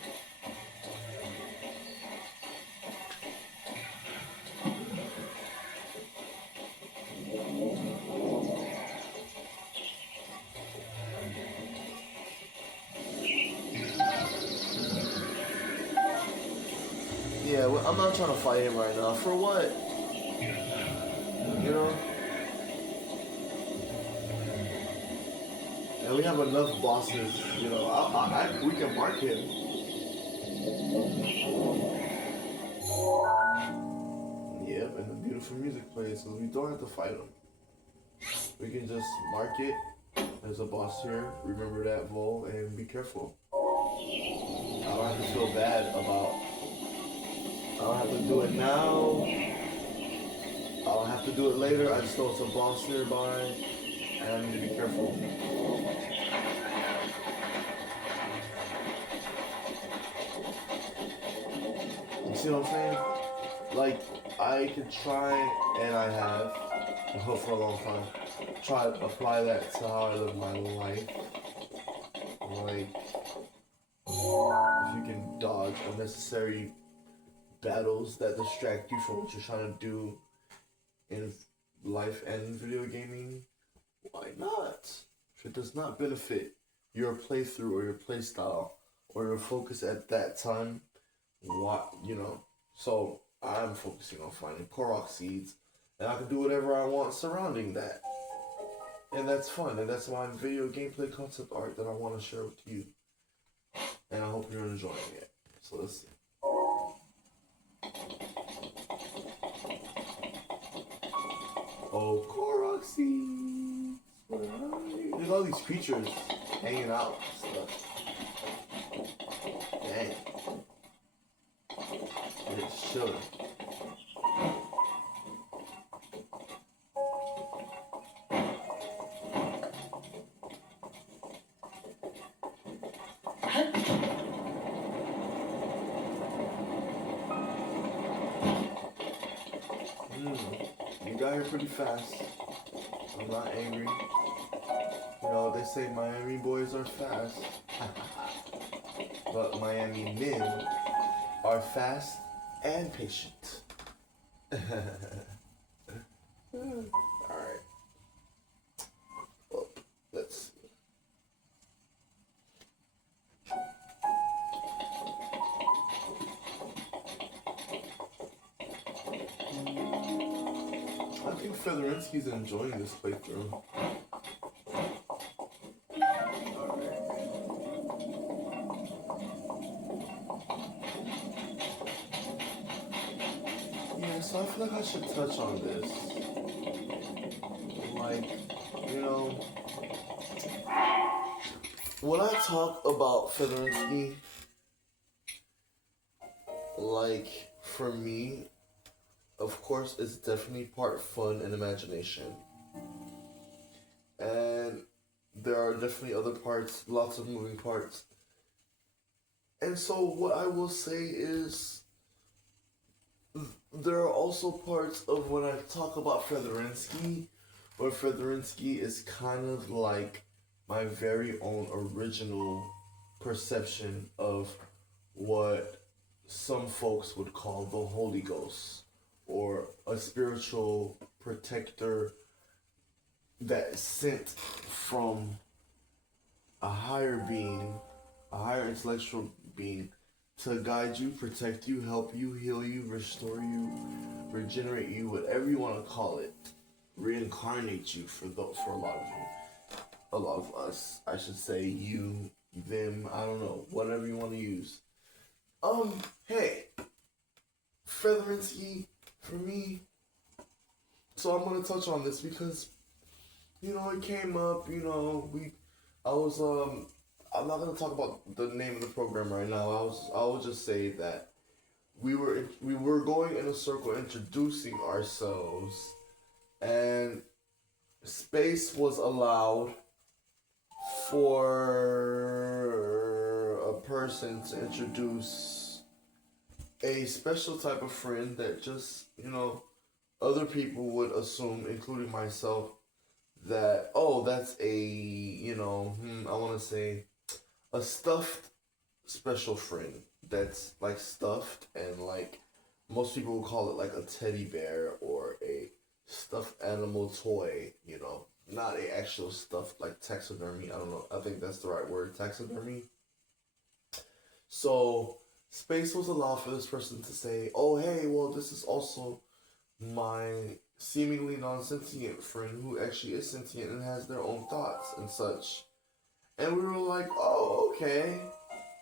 Yeah, well, I'm not trying to fight him right now. For what? You know? And we have enough bosses, you know, we can mark him. Yep, and the beautiful music plays, so we don't have to fight him. We can just mark it. There's a boss here, remember that, Vol, and be careful. I don't have to feel bad about... I don't have to do it now. I don't have to do it later. I just know it's a boss nearby, and I need to be careful. You see what I'm saying? Like, I could try, and I have, for a long time, try to apply that to how I live my life. Like, if you can dodge unnecessary battles that distract you from what you're trying to do in life and in video gaming, why not? If it does not benefit your playthrough or your playstyle or your focus at that time, what, you know? So I'm focusing on finding Korok seeds, and I can do whatever I want surrounding that. And that's fun, and that's my video gameplay concept art that I want to share with you. And I hope you're enjoying it. So let's see. Oh, Korok seeds! Where are you? There's all these creatures hanging out and stuff. Dang. They're just chilling. You got here pretty fast. I'm not angry. You know, they say Miami boys are fast. But Miami men are fast and patient. Alright. Well, let's see. I think Featherinski's enjoying this playthrough. Yeah, so I feel like I should touch on this. Like, you know, when I talk about Featherinski, like, for me, of course, it's definitely part fun and imagination. And there are definitely other parts, lots of moving parts. And so what I will say is, there are also parts of when I talk about Featherinski, where Featherinski is kind of like my very own original perception of what some folks would call the Holy Ghost, or a spiritual protector that is sent from a higher being a higher intellectual being to guide you, protect you, help you, heal you, restore you, regenerate you, whatever you want to call it, reincarnate you for a lot of you, a lot of us, I should say, you, them, I don't know, whatever you want to use. Hey, Featherinsky, for me, so I'm gonna touch on this because, it came up, I'm not gonna talk about the name of the program right now. I will just say that we were going in a circle introducing ourselves, and space was allowed for a person to introduce a special type of friend that just, other people would assume, including myself, that, oh, that's I want to say, a stuffed special friend that's like stuffed, and like most people would call it like a teddy bear or a stuffed animal toy, not a actual stuffed like taxidermy. I don't know. I think that's the right word, taxidermy. So space was allowed for this person to say, "Oh, hey, well, this is also my seemingly non-sentient friend who actually is sentient and has their own thoughts and such." And we were like, "Oh, okay,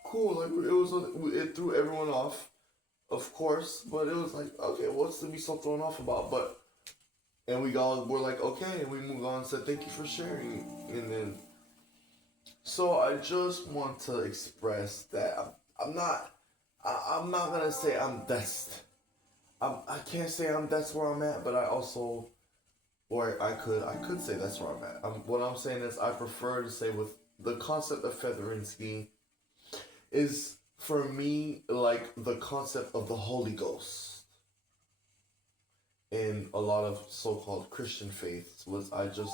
cool." Like it threw everyone off, of course, but it was like, okay, what's to be so thrown off about? But and we're like, okay, and we moved on and said, "Thank you for sharing." And then, so I just want to express that I'm not gonna say I can't say that's where I'm at, but I also, or I could say that's where I'm at. What I'm saying is I prefer to say with the concept of Featherinsky is for me like the concept of the Holy Ghost in a lot of so-called Christian faiths, was I just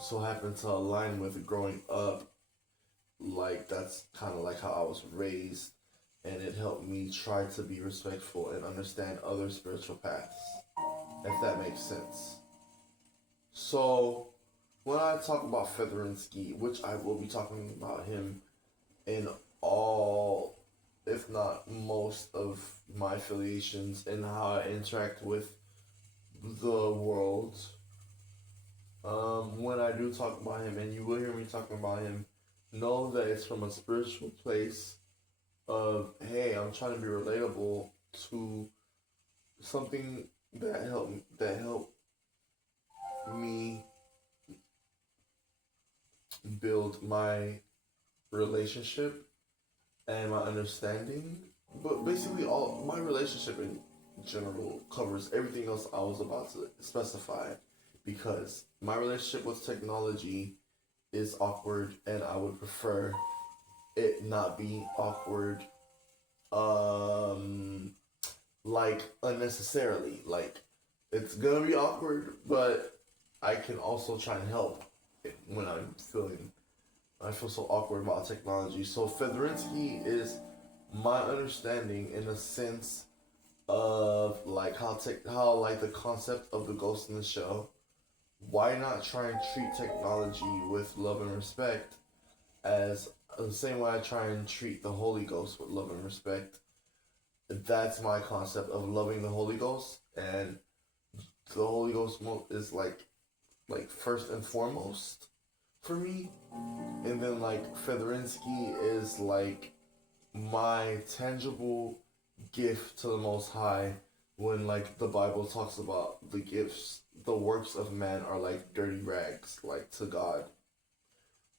so happen to align with growing up. Like that's kind of like how I was raised, and it helped me try to be respectful and understand other spiritual paths, if that makes sense. So when I talk about Featherinsky, which I will be talking about him in all, if not most, of my affiliations and how I interact with the world. When I do talk about him, and you will hear me talking about him, know that it's from a spiritual place of, hey, I'm trying to be relatable to something that helped me build my relationship and my understanding. But basically, all my relationship in general covers everything else I was about to specify, because my relationship with technology is awkward, and I would prefer it not be awkward, like unnecessarily. Like, it's gonna be awkward, but I can also try and help when I feel so awkward about technology. So Featherinsky is my understanding in a sense of like how like the concept of the ghost in the shell. Why not try and treat technology with love and respect, as the same way I try and treat the Holy Ghost with love and respect? That's my concept of loving the Holy Ghost, and the Holy Ghost is like first and foremost for me, and then like Featherinsky is like my tangible gift to the Most High, when like the Bible talks about the gifts, the works of man are like dirty rags, like to God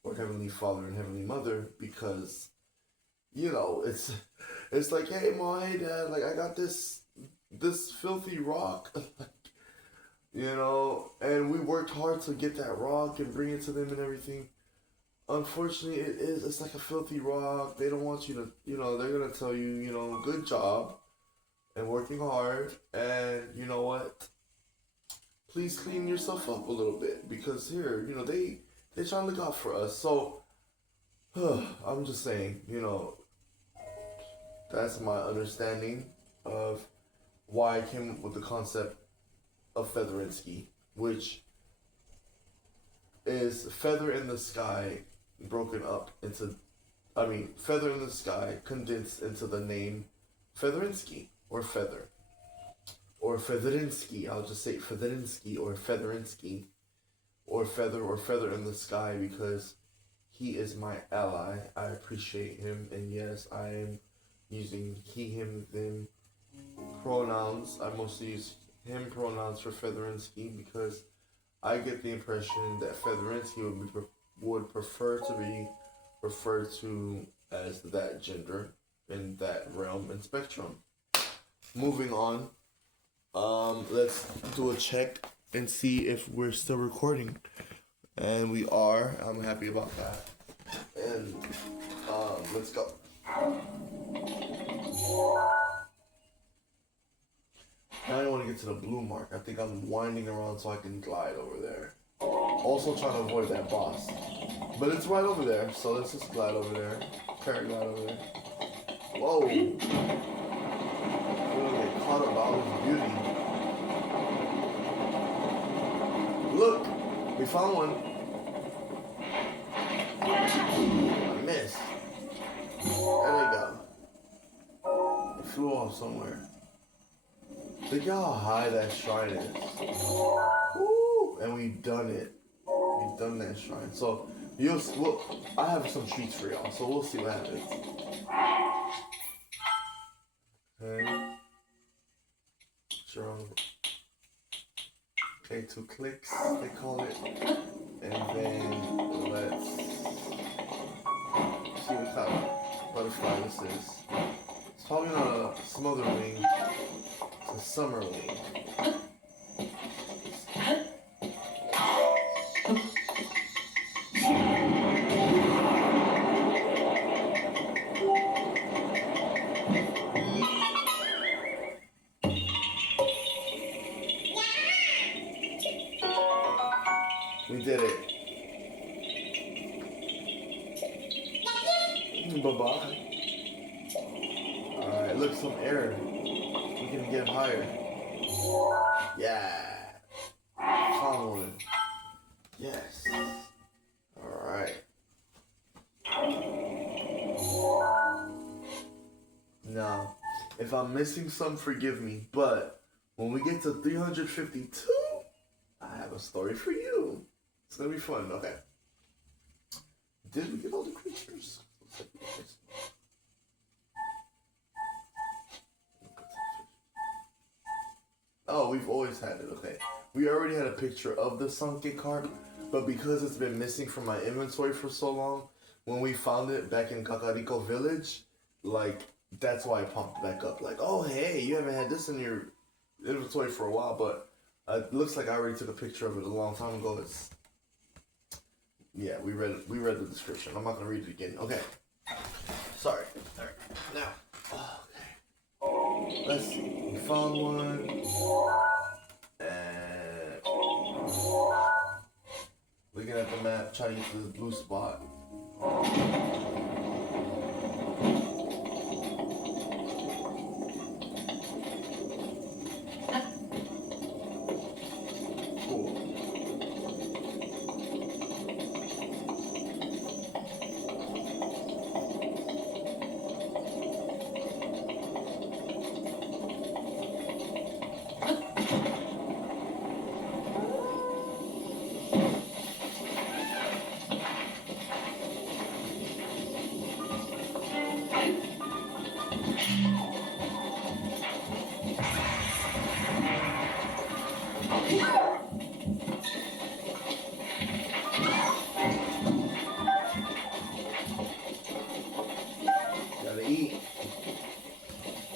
or Heavenly Father and Heavenly Mother, because it's like, hey mom, hey dad, like I got this filthy rock, and we worked hard to get that rock and bring it to them and everything. Unfortunately, it's like a filthy rock. They don't want you to, they're gonna tell you, good job and working hard, and you know what? Please clean yourself up a little bit, because here, they try to look out for us. So I'm just saying, that's my understanding of why I came up with the concept of Featherinsky, which is feather in the sky broken up into Feather in the Sky condensed into the name Featherinsky or Feather. Or Featherinsky. I'll just say Featherinsky or Featherinsky. Or Feather in the Sky because he is my ally. I appreciate him, and yes, I am using he, him, them pronouns. I mostly use him pronouns for Featherinsky because I get the impression that Featherinsky would prefer to be referred to as that gender in that realm and spectrum. Moving on, let's do a check and see if we're still recording. And we are. I'm happy about that. And let's go. I don't want to get to the blue mark. I think I'm winding around so I can glide over there. Also trying to avoid that boss. But it's right over there, so let's just glide over there. Paraglide over there. Whoa! We're gonna get caught up by all this beauty. Look! We found one. I missed. There they go. It flew off somewhere. Look how high that shrine is. Woo! And we've done it. We've done that shrine. So, I have some treats for y'all, so we'll see what happens. Okay. Sure. Okay, 2 clicks, they call it. And then let's see what kind of butterfly this is. It's probably not a smotherwing. It's a summerling. We did it. Bye-bye. Alright, look, some air. We can get higher. Yeah. Found one. Yes. Alright. Now, if I'm missing some, forgive me. But when we get to 352, I have a story for you. It's gonna be fun. Okay. Did we get all the creatures? Oh, we've always had it. Okay. We already had a picture of the sunken carp, but because it's been missing from my inventory for so long, when we found it back in Kakariko Village, like, that's why I popped back up. Like, oh, hey, you haven't had this in your inventory for a while, but it looks like I already took a picture of it a long time ago. It's... Yeah, we read the description. I'm not gonna read it again. Okay. Sorry. Alright. Now. Okay. Let's see. We found one. And looking at the map, trying to get to this blue spot.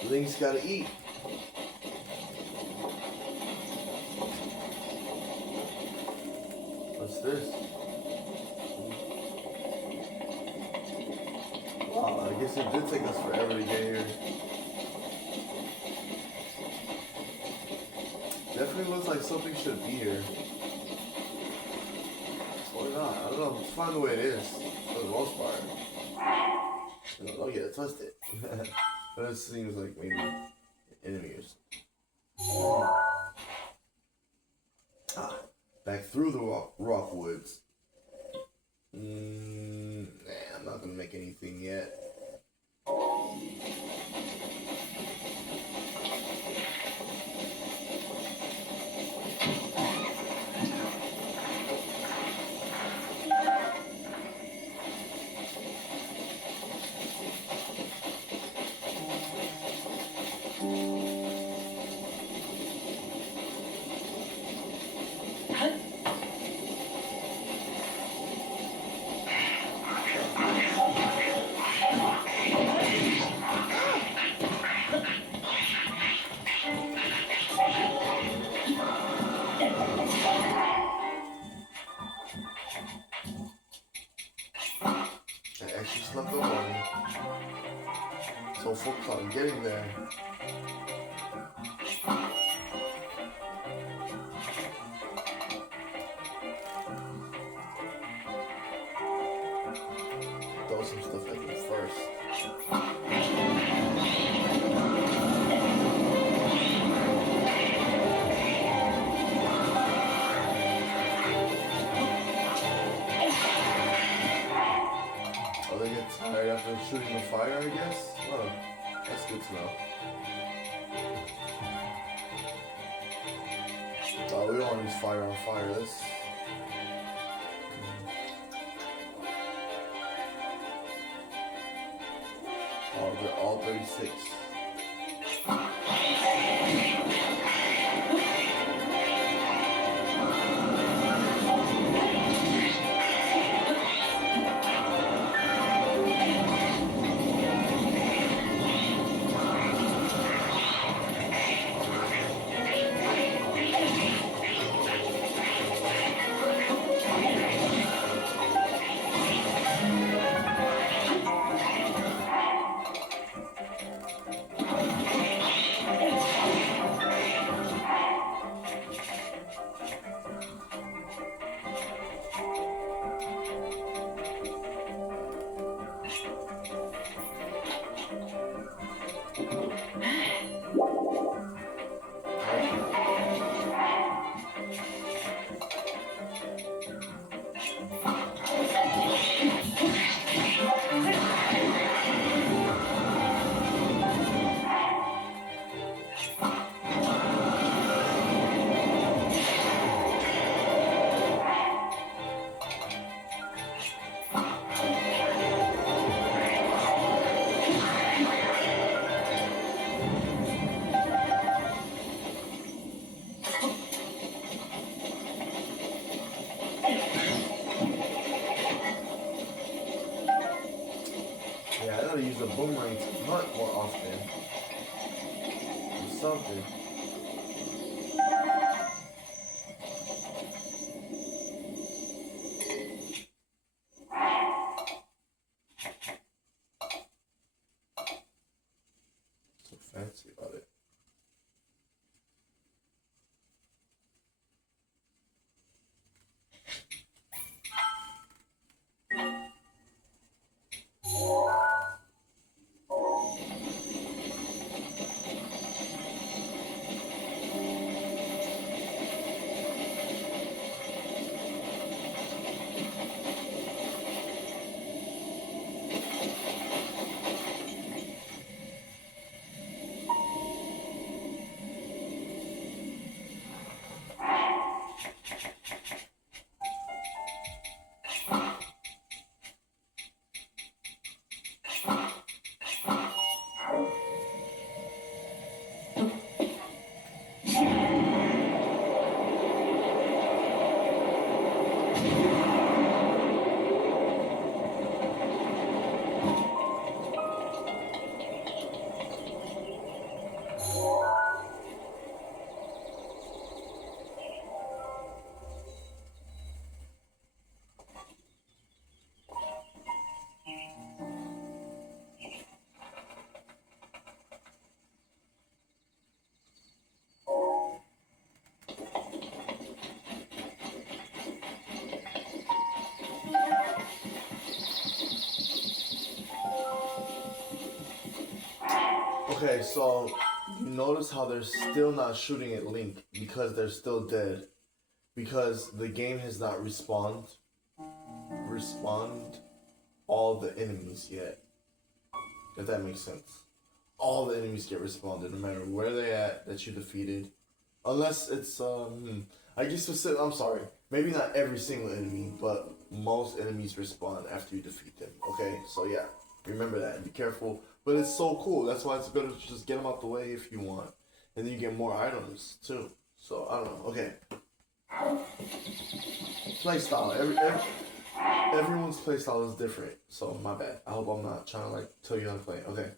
Link's gotta eat. What's this? Wow, I guess it did take us forever to get here. Definitely looks like something should be here. Or not. I don't know. Let's find the way it is for the most part. Don't get twisted. But it seems like maybe enemies. Back through the rock woods. Nah, I'm not gonna make anything yet. She's left alone. So focus on getting there. Throw some stuff at me first. Tired after shooting the fire, I guess? Oh, that's good to know. Oh, we don't want to use fire on fire. This. Oh, they're all 36. Yeah, I gotta use the boomerang to hunt more often. Or something. So fancy about it. Okay, so you notice how they're still not shooting at Link because they're still dead. Because the game has not respawned. all the enemies yet. If that makes sense. All the enemies get respawned no matter where they at that you defeated. Unless it's I guess I'm sorry. Maybe not every single enemy, but most enemies respawn after you defeat them. Okay? So yeah. Remember that and be careful. But it's so cool. That's why it's good to just get them out the way if you want. And then you get more items too. So I don't know. Okay. Playstyle. Everyone's playstyle is different. So my bad. I hope I'm not trying to like tell you how to play. Okay.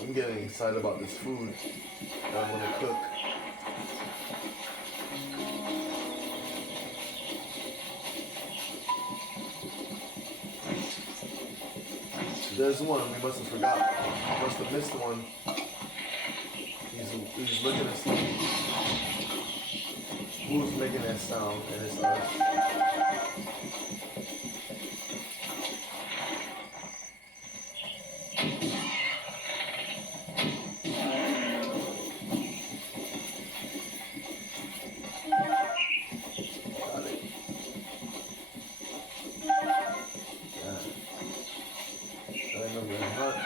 I'm getting excited about this food that I'm gonna cook. There's one we must have forgot. Must have missed one. He's looking to see who's making that sound, and it's us. Got it. Yeah. I remember that hunt.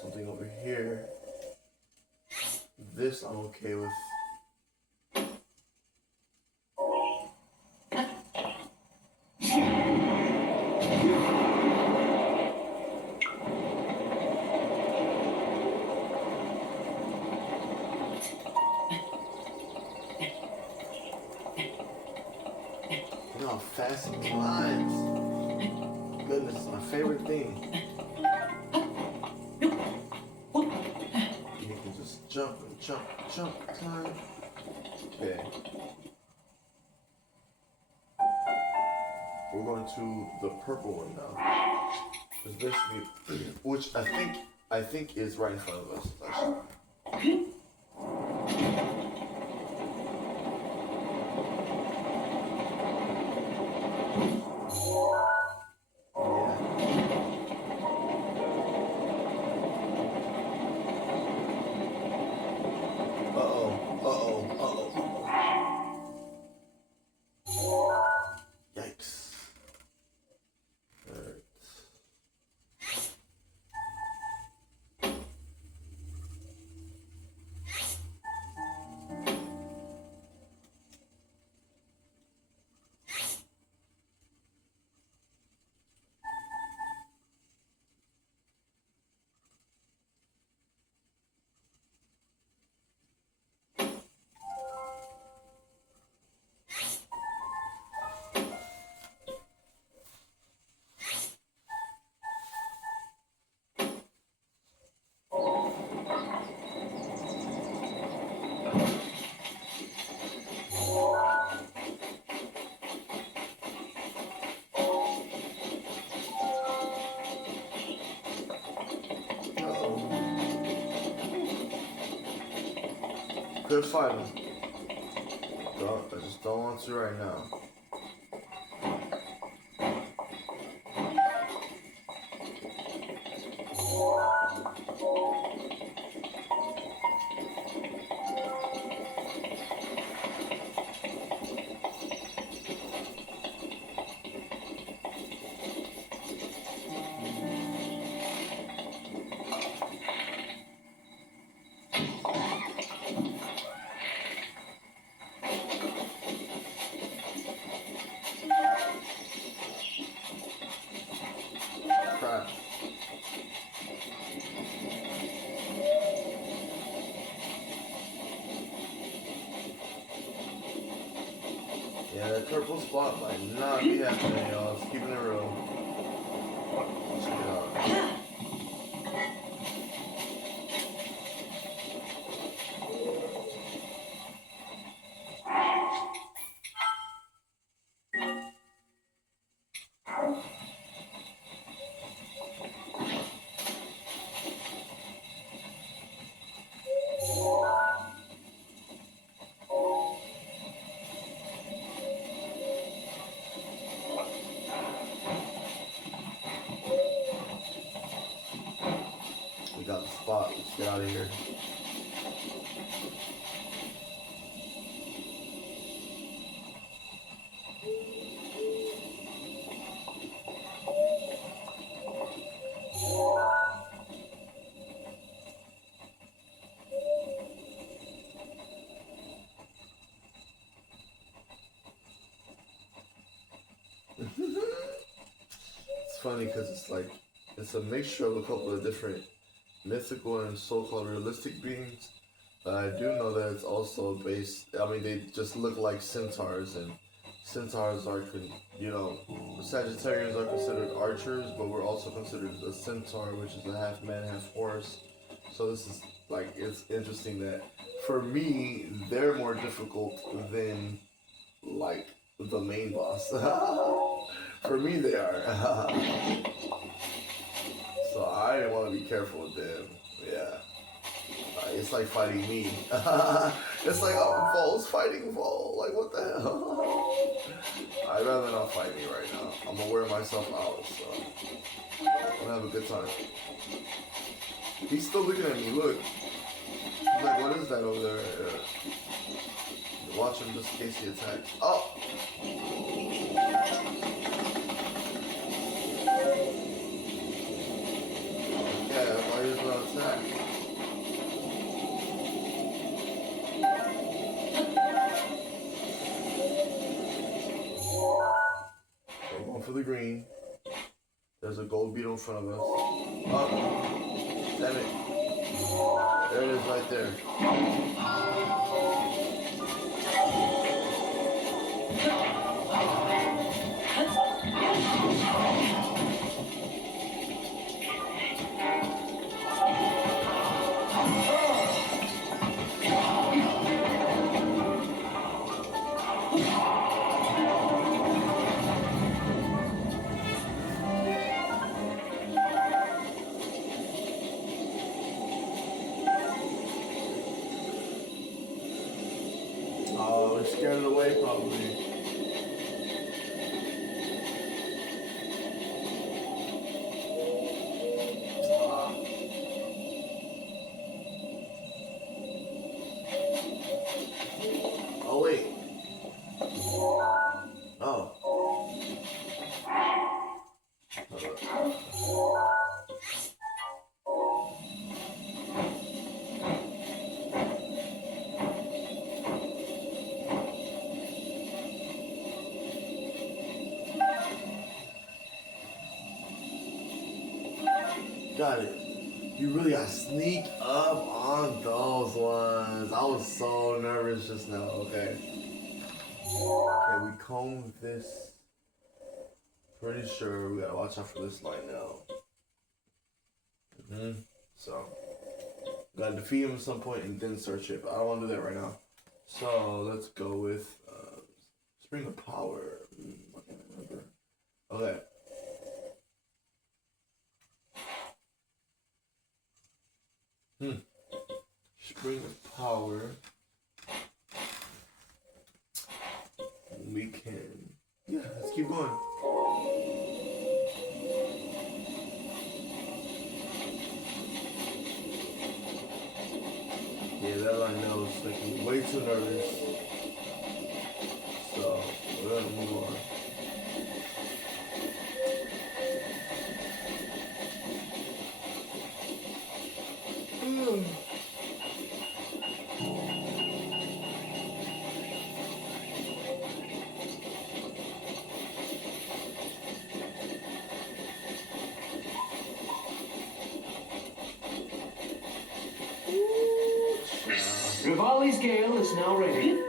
Something over here. This I'm okay with. Look how fast it climbs. Goodness, my favorite thing. You can just jump and jump, jump, climb. Okay. We're going to the purple one now. It's basically, which I think is right in front of us. Actually. Yikes. Alright. Could fight him. I just don't want to right now. Crap. Yeah, that purple spot might not be happening, y'all. It's keeping it real. Check it out. It's funny because it's like it's a mixture of a couple of different mythical and so-called realistic beings. But I do know that it's also based. I mean, they just look like centaurs, and centaurs are, Sagittarians are considered archers, but we're also considered a centaur, which is a half man, half horse. So this is like it's interesting that for me they're more difficult than like the main boss. For me, they are. So I want to be careful with them. Yeah. It's like fighting me. It's like Vol's fighting Vol. Like, what the hell? I'd rather not fight me right now. I'm gonna wear myself out, so I'm gonna have a good time. He's still looking at me, look. He's like, what is that over there? Watch him just in case he attacks. Oh! Yeah, why is that attack? We're going for the green. There's a gold beetle in front of us. Oh! Damn it. There it is right there. Oh, we're scared away probably. Oh wait. Oh. Got it. You really gotta sneak up on those ones. I was so nervous just now. Okay. Okay, we comb this. Pretty sure we gotta watch out for this line now. So, gotta defeat him at some point and then search it. But I don't want to do that right now. So let's go with Spring of Power. I can't remember. Okay. Spring of Power. We can. Yeah, let's keep going. Yeah, that line now is making me way too nervous. So, we're gonna move on. Rivali's Gale is now ready.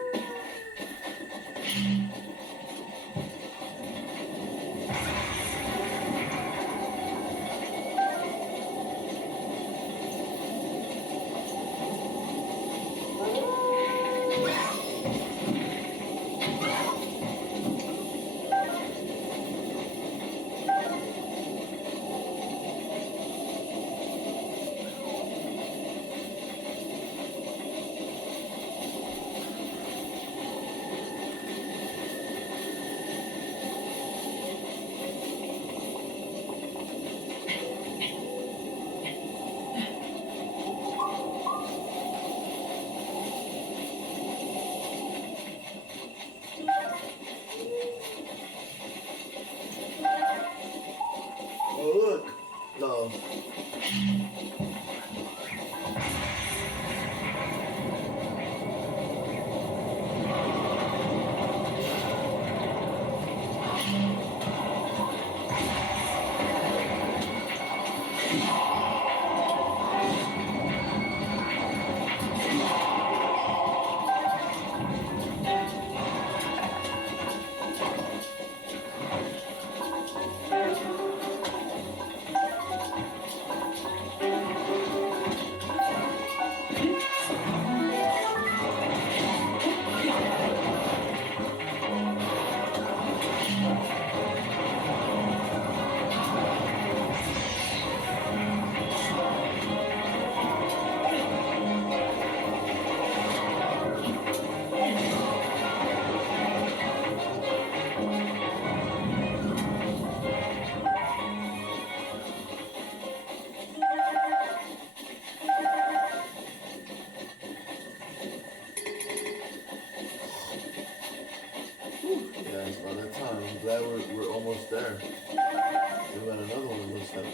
Yeah, it's about that time. I'm glad we're almost there. We got another one looks like.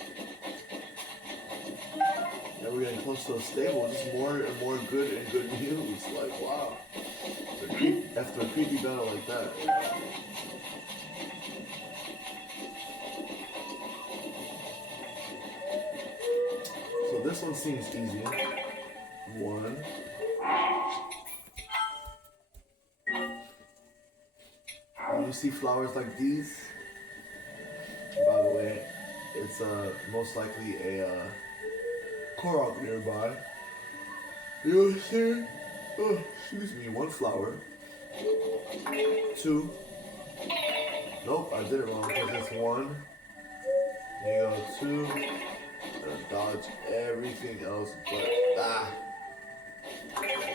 Yeah, we're getting close to a stable. Just more and more good and good news. Like, wow. After a creepy battle like that. So this one seems easy. One. You see flowers like these? By the way, it's most likely a Korok nearby. You see? Oh, excuse me, one flower. Two. Nope, I did it wrong because it's one. You go two. And dodge everything else but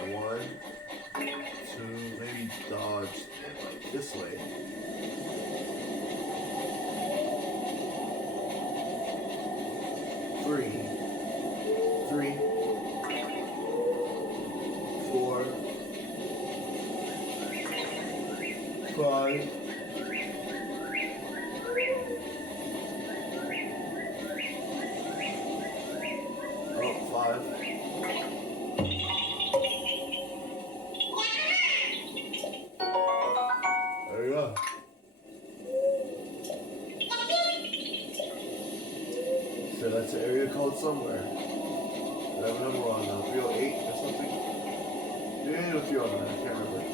one. Two, maybe dodge and like this way. Three, four, five, oh, five. There you go. So that's an area code somewhere. I have a number on now, 308 or something. 308 or 309, I can't remember.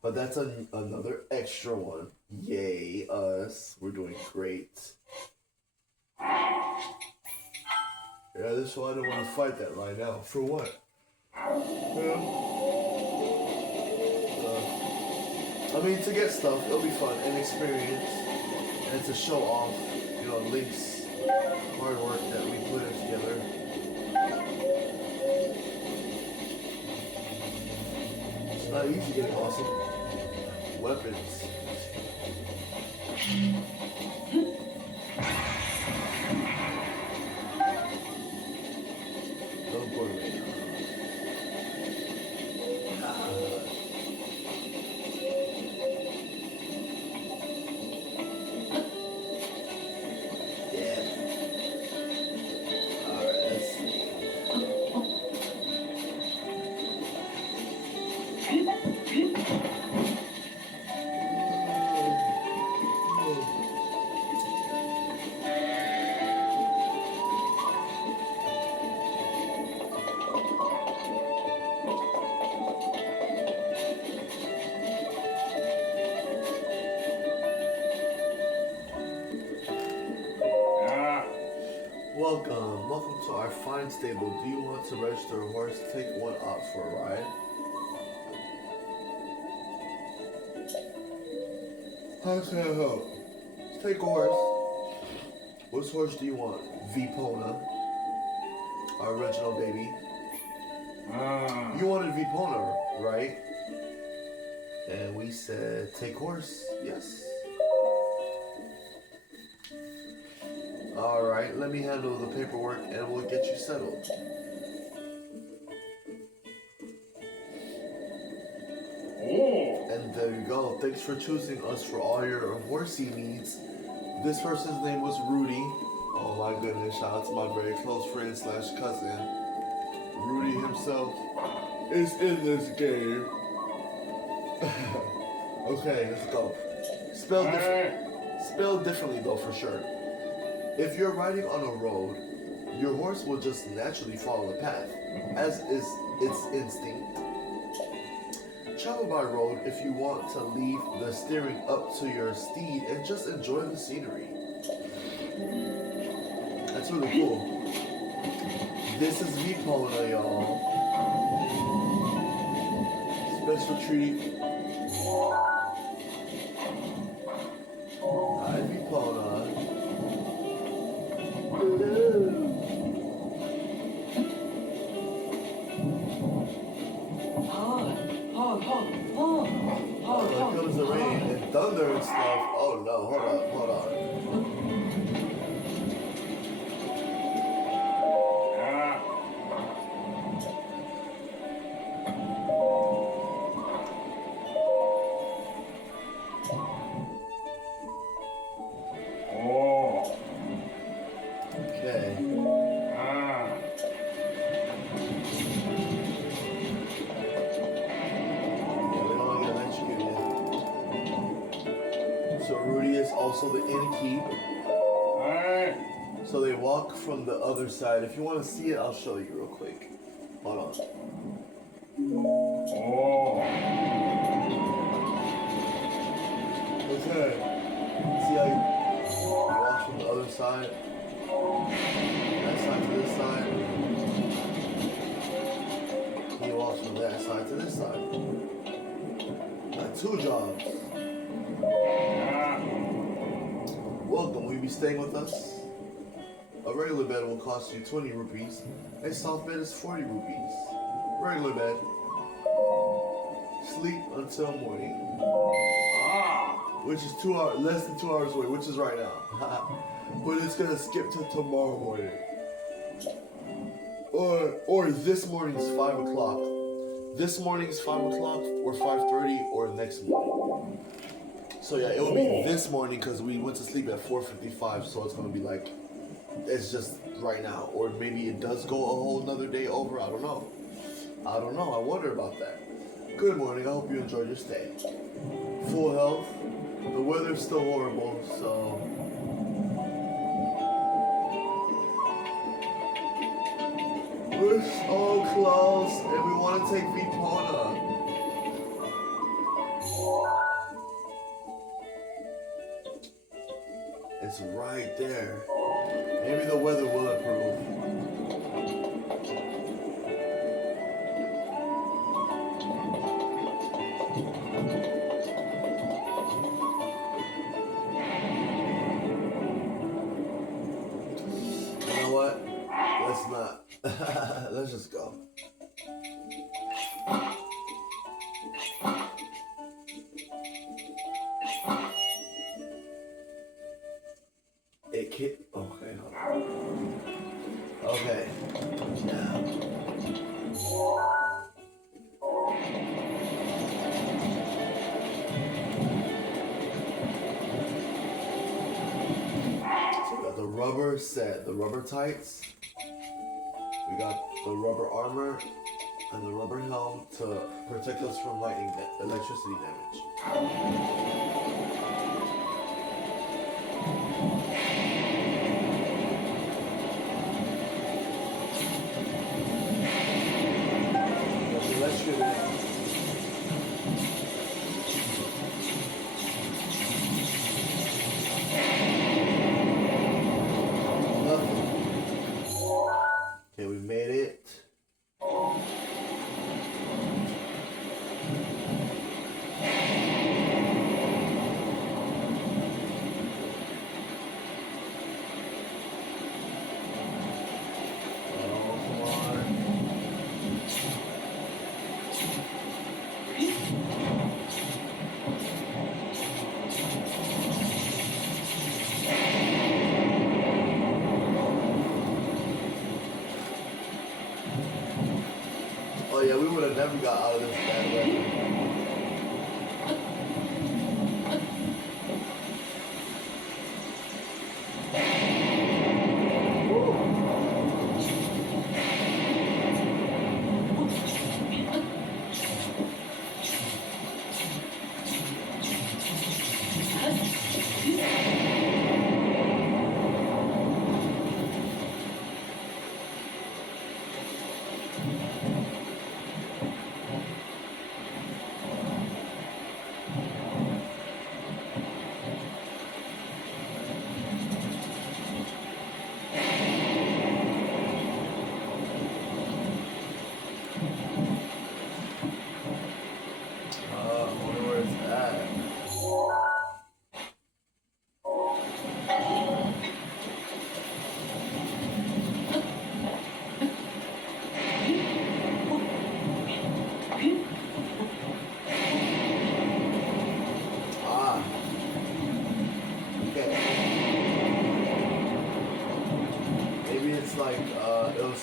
But that's another extra one. Yay, us. We're doing great. Yeah, this one I don't want to fight that right now. For what? I mean, to get stuff, it'll be fun and experience. And to show off, you know, Link's hard work that we put in together. It's not easy getting awesome weapons. Don't go away. Welcome to our fine stable. Do you want to register a horse? Take one out for a ride. How can I help? Take a horse. Which horse do you want? Vipona. Our original baby. You wanted Vipona, right? And we said, take horse. Yes. Alright, let me handle the paperwork and we'll get you settled. And there you go. Thanks for choosing us for all your horsey needs. This person's name was Rudy. Oh my goodness, shout out to my very close friend / cousin. Rudy himself is in this game. Okay, let's go. Spelled differently though, for sure. If you're riding on a road, your horse will just naturally follow the path, as is its instinct. Travel by road if you want to leave the steering up to your steed and just enjoy the scenery. That's really cool. This is Vipona, y'all. Special treat. Hi, Vipona. Oh, here comes the rain and thunder and stuff. Oh no, hold on. Okay. So Rudy is also the innkeep. So they walk from the other side. If you want to see it, I'll show you real quick. Hold on. Okay. See how you walk from the other side? That side to this side. He walks from that side to this side. Got 2 jobs. Welcome, will you be staying with us? A regular bed will cost you 20 rupees. A soft bed is 40 rupees. Regular bed. Sleep until morning. Which is 2 hours, less than 2 hours away, which is right now. But it's gonna skip to tomorrow morning. Or this morning's 5 o'clock. This morning's 5 o'clock or 5:30 or next morning. So yeah, it will be this morning because we went to sleep at 4:55, so it's gonna be like, it's just right now. Or maybe it does go a whole nother day over, I don't know. I wonder about that. Good morning, I hope you enjoyed your stay. Full health. The weather's still horrible, so... We're so close, and we want to take Vipona. It's right there. Maybe the weather will improve. You know what? Let's not. Let's just go. It can't. Okay, hold on. Okay. Now. So we got the rubber set, the rubber tights. We got the rubber armor and the rubber helm to protect us from electricity damage. Okay, we made it. Oh yeah, we would have never got out of this bad weather.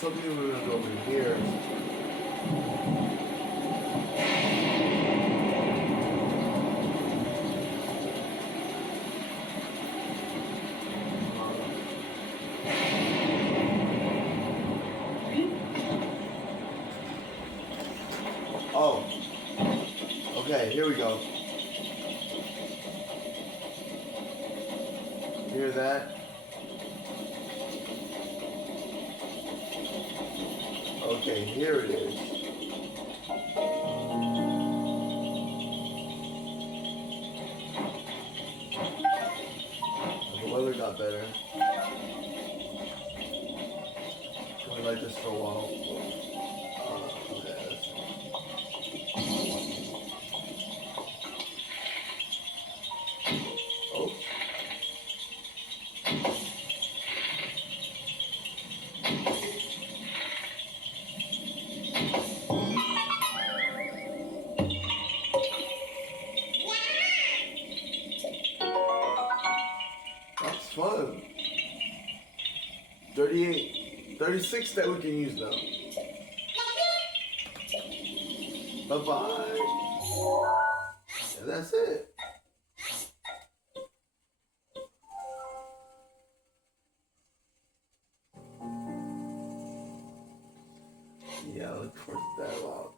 was hoping we were gonna go over here. Oh. Okay, here we go. Hear that? Okay, here it is. The weather got better. Can we like this for a while? Okay, that's oh. That's fun. 38, 36 that we can use now. Bye-bye. And that's it. Yeah, I look forward to that a lot.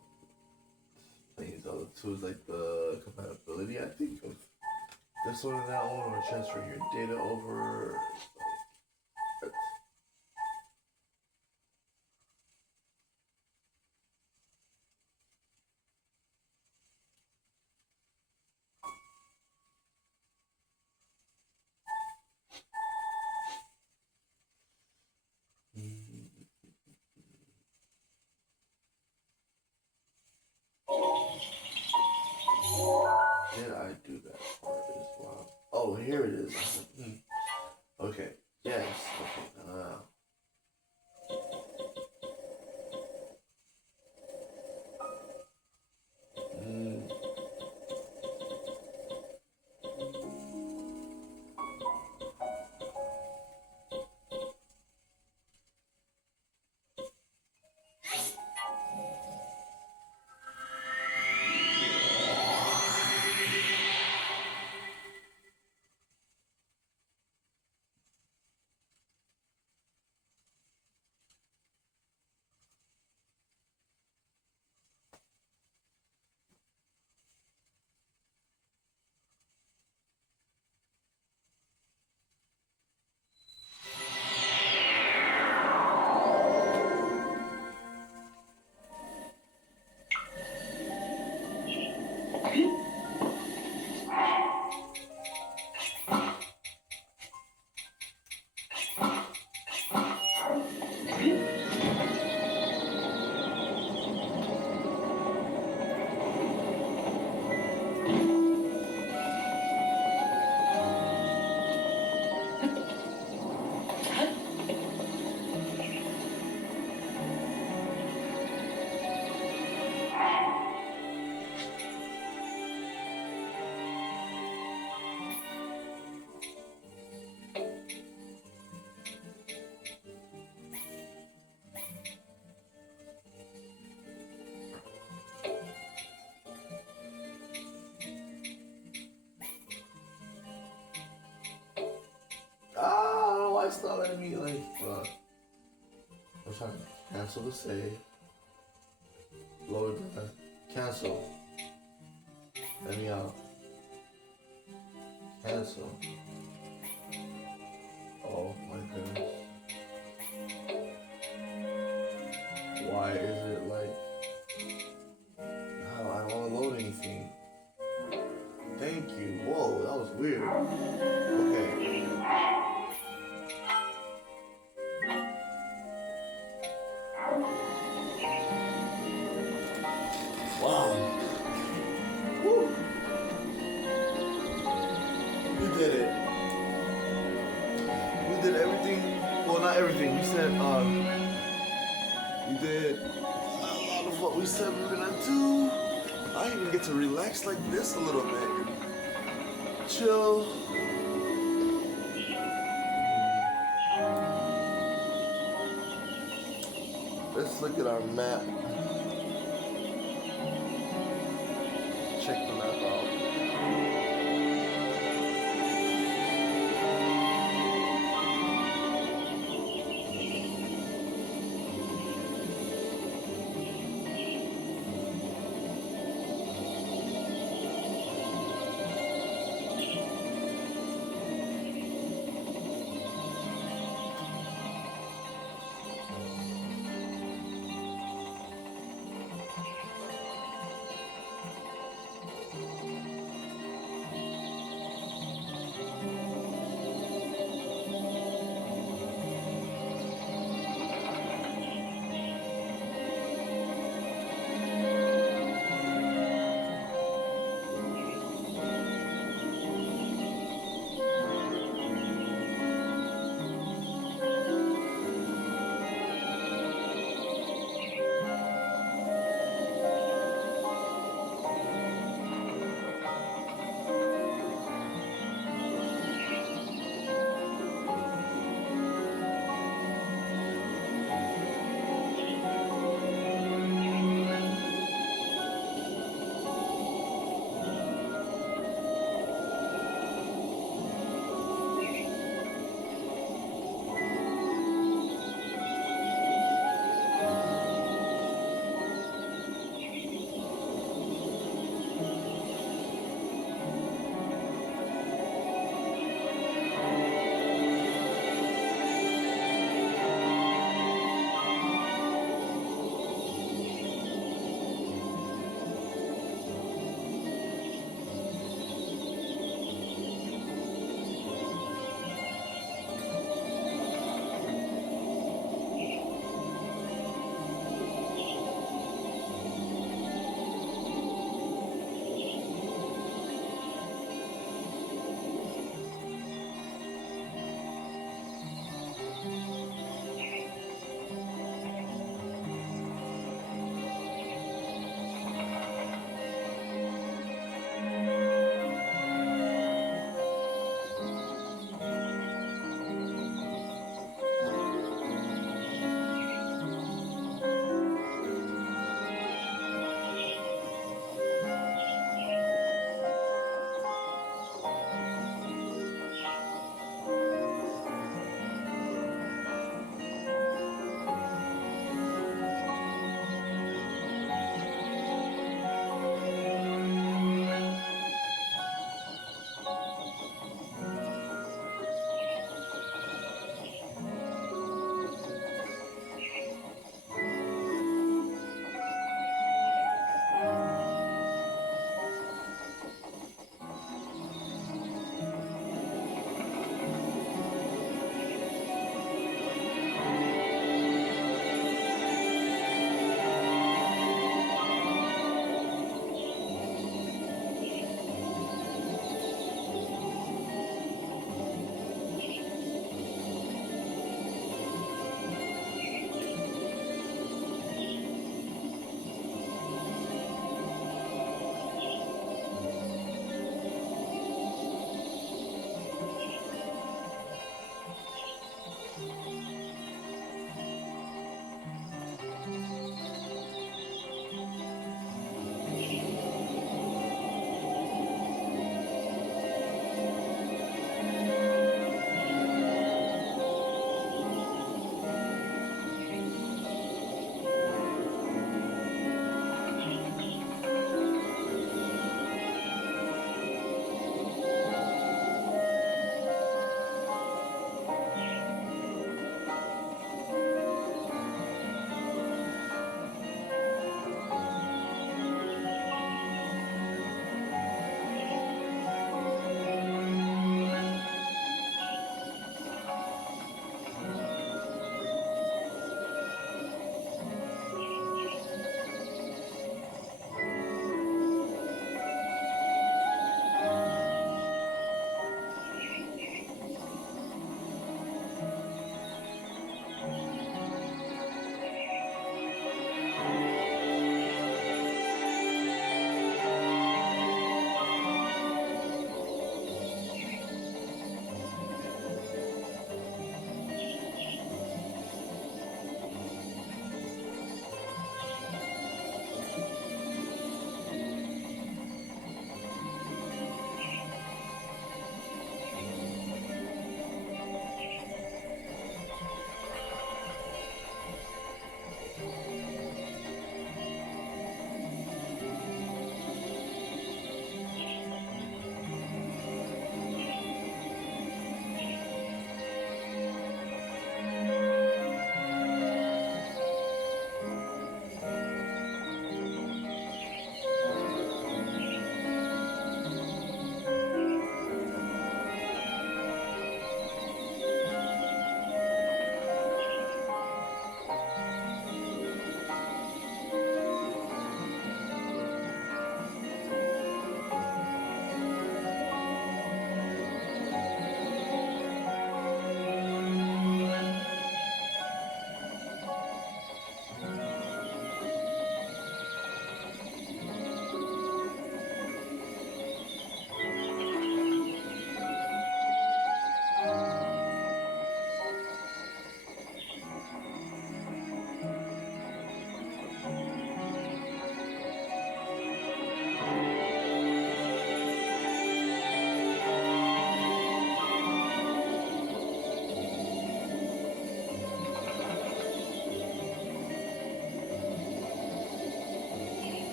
These other tools like the compatibility, I think, of this one and that one, or transferring your data over. So, did I do that part as well? Oh, here it is. Okay. Yes. Okay. It's not letting me like I'm trying to cancel the save. Load the cancel. Let me out. Cancel. Oh my goodness. Why is it like I don't want to load anything? Thank you. Whoa, that was weird. Okay. Wow. Woo. We did it. We did everything. Well, not everything. We said, we did a lot of what we said we were gonna do. I even get to relax like this a little bit. Chill. Let's look at our map. Check the map out.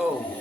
Oh.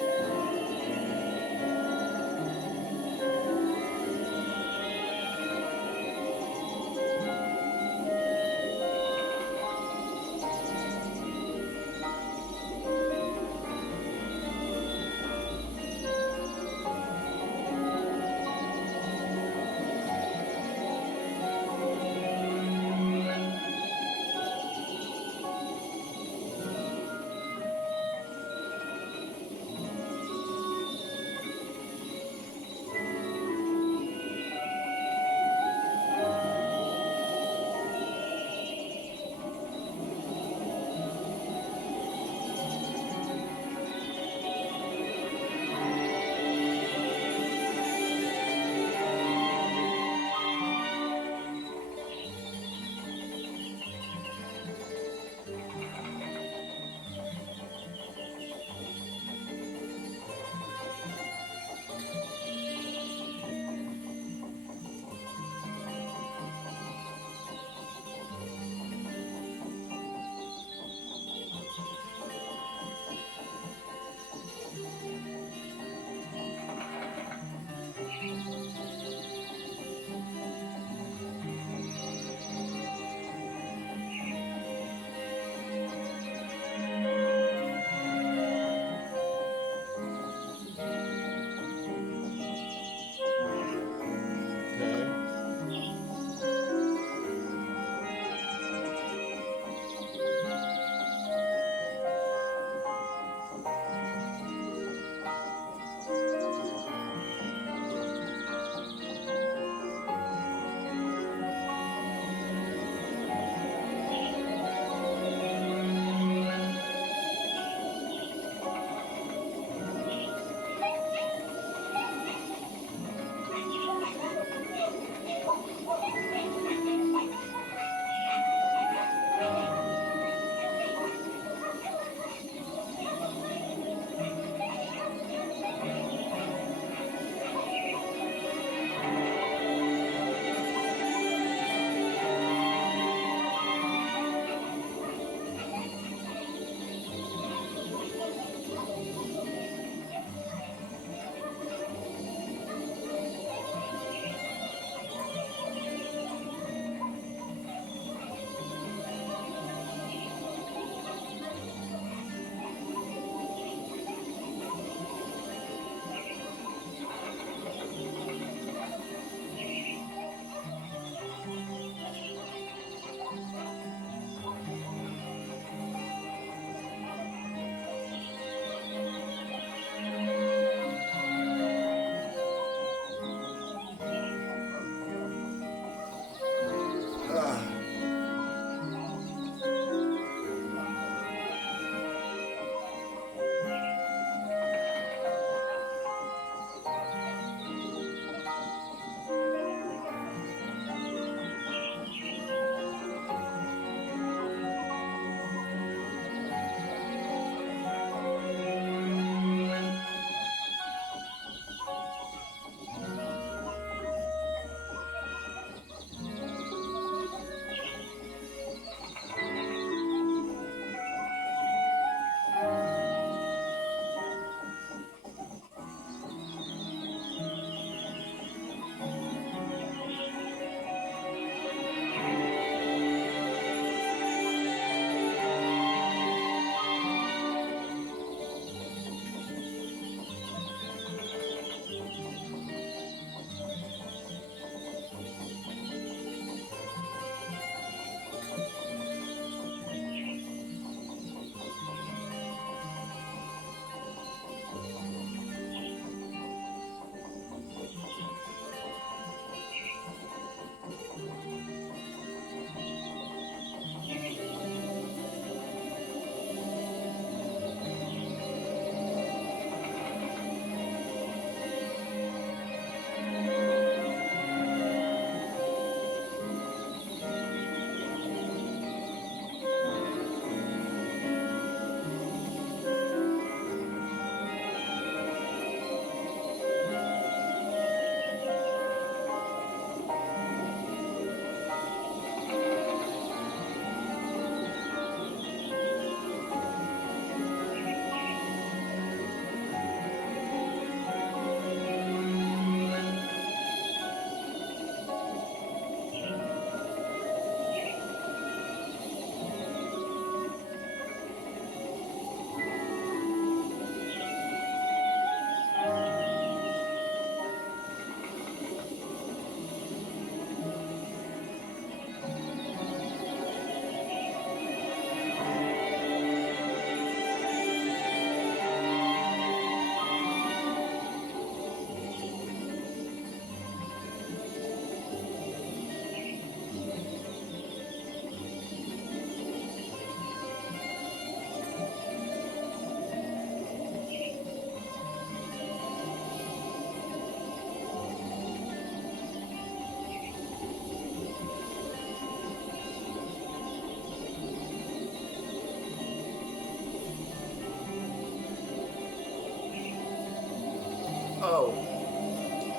Oh,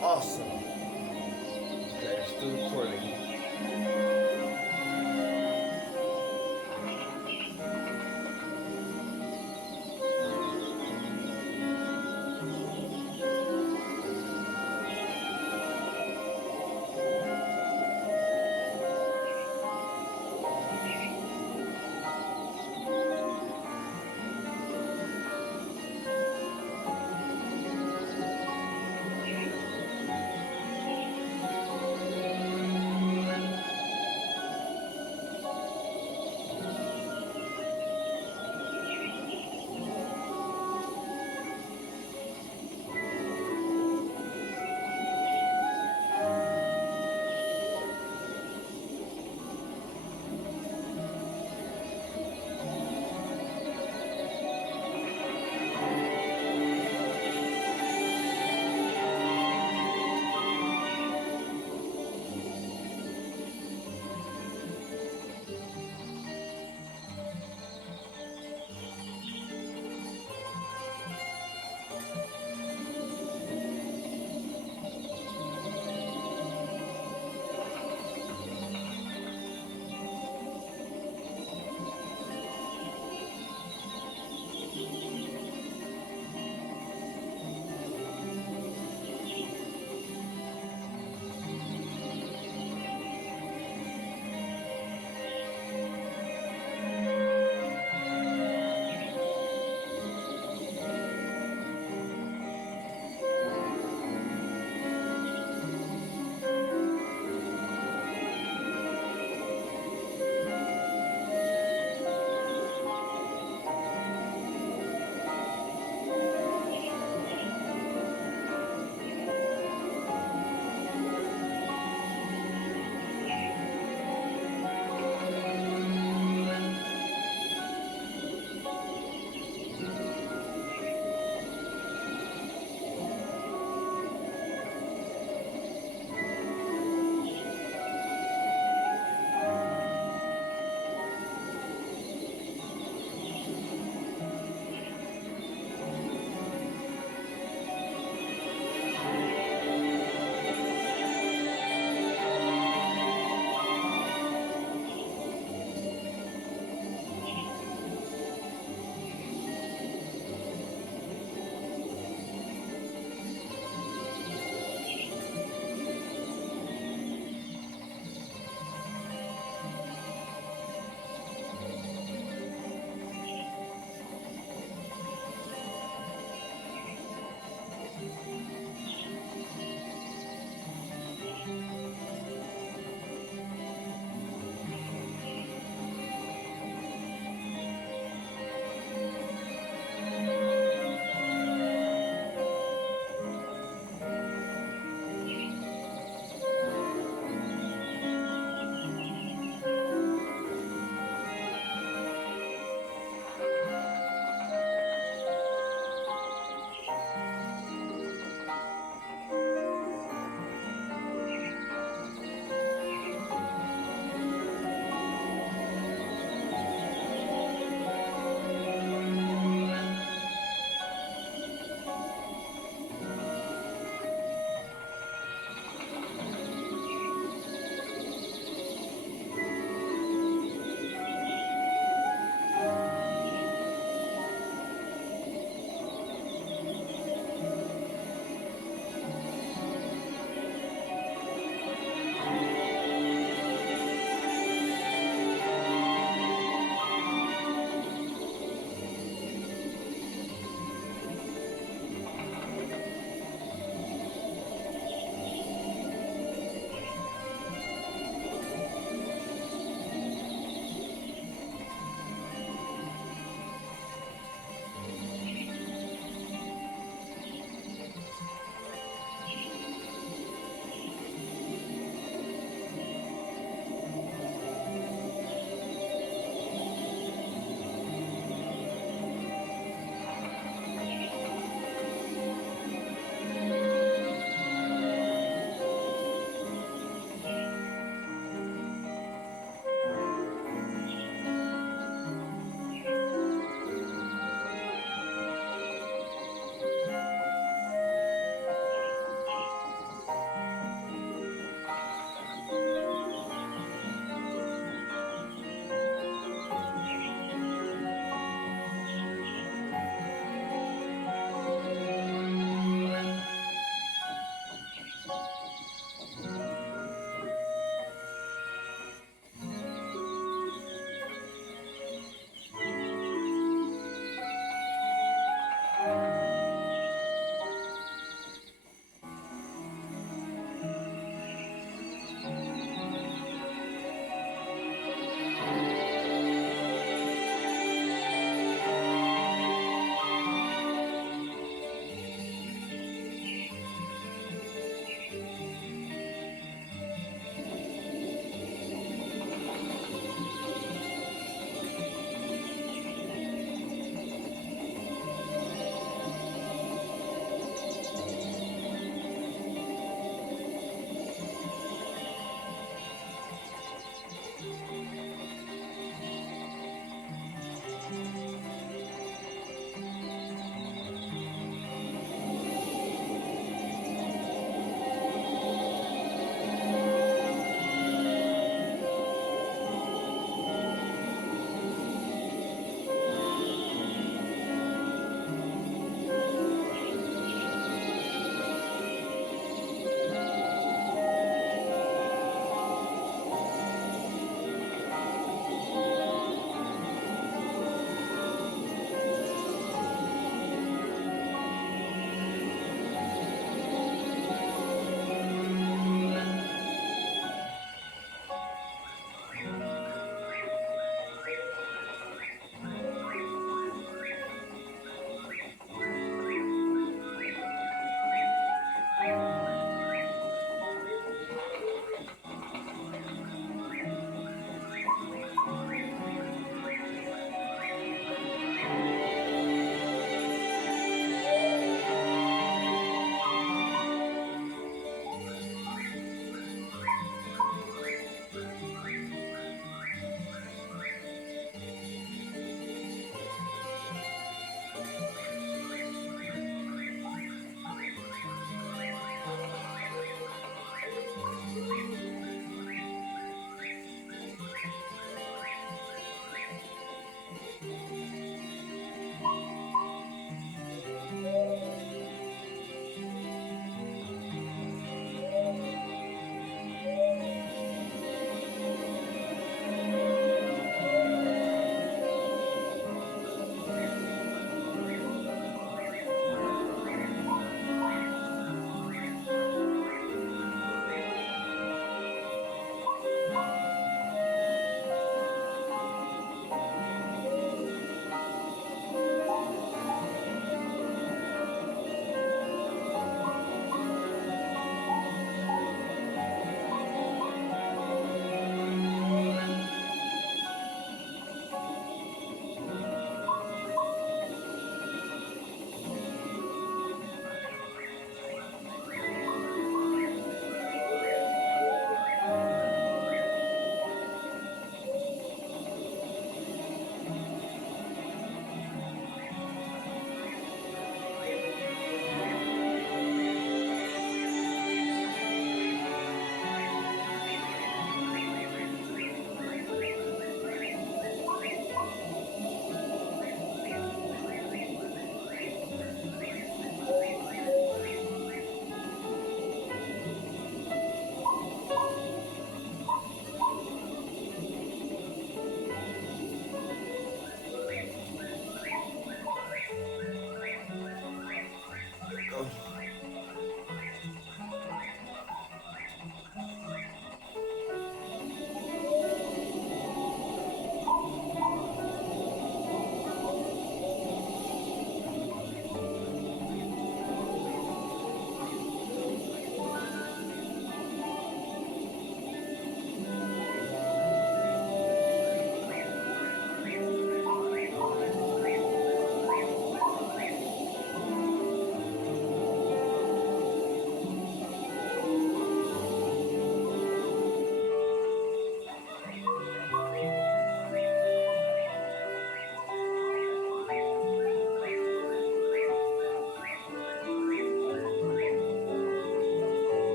awesome. Okay, still recording.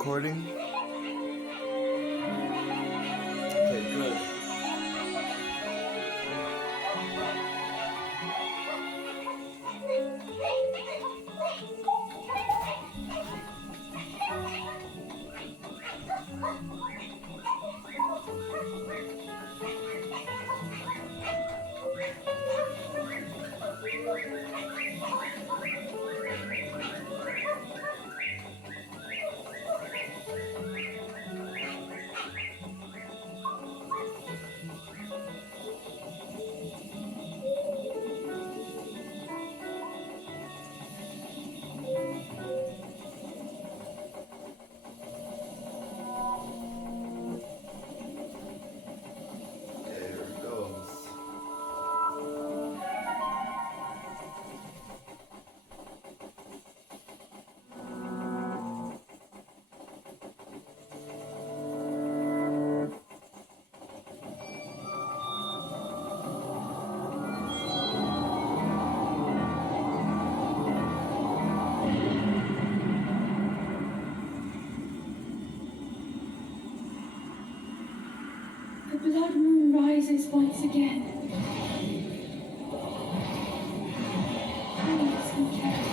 recording? Okay, good. Okay, here it goes. The blood moon rises once again. Please be careful.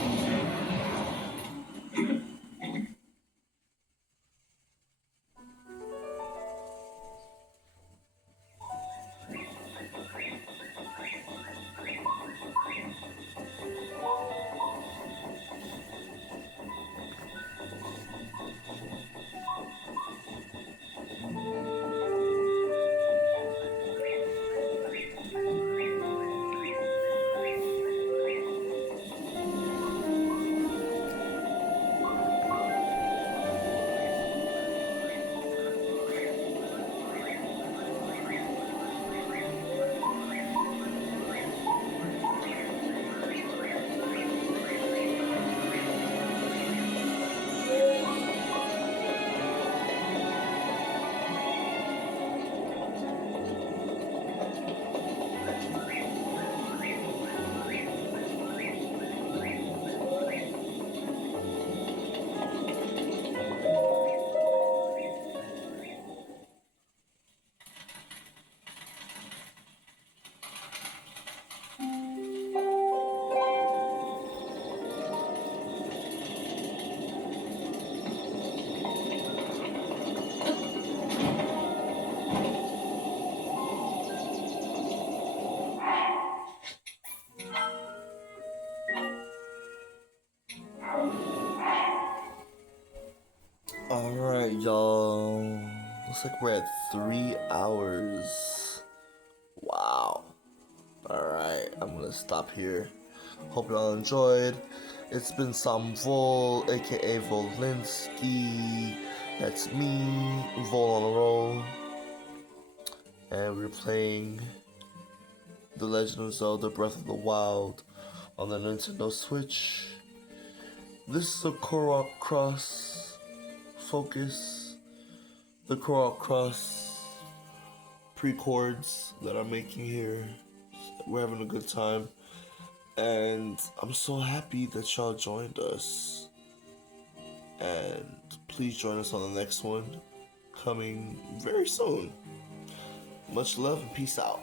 Alright, y'all. Looks like we're at 3 hours. Wow. Alright, I'm gonna stop here. Hope y'all enjoyed. It's been Samvol, aka Volinsky. That's me, Vol on the roll. And we're playing The Legend of Zelda Breath of the Wild on the Nintendo Switch. This is a Korok Cross focus. The Korok Cross pre-chords that I'm making here. We're having a good time. And I'm so happy that y'all joined us. And please join us on the next one, coming very soon. Much love and peace out.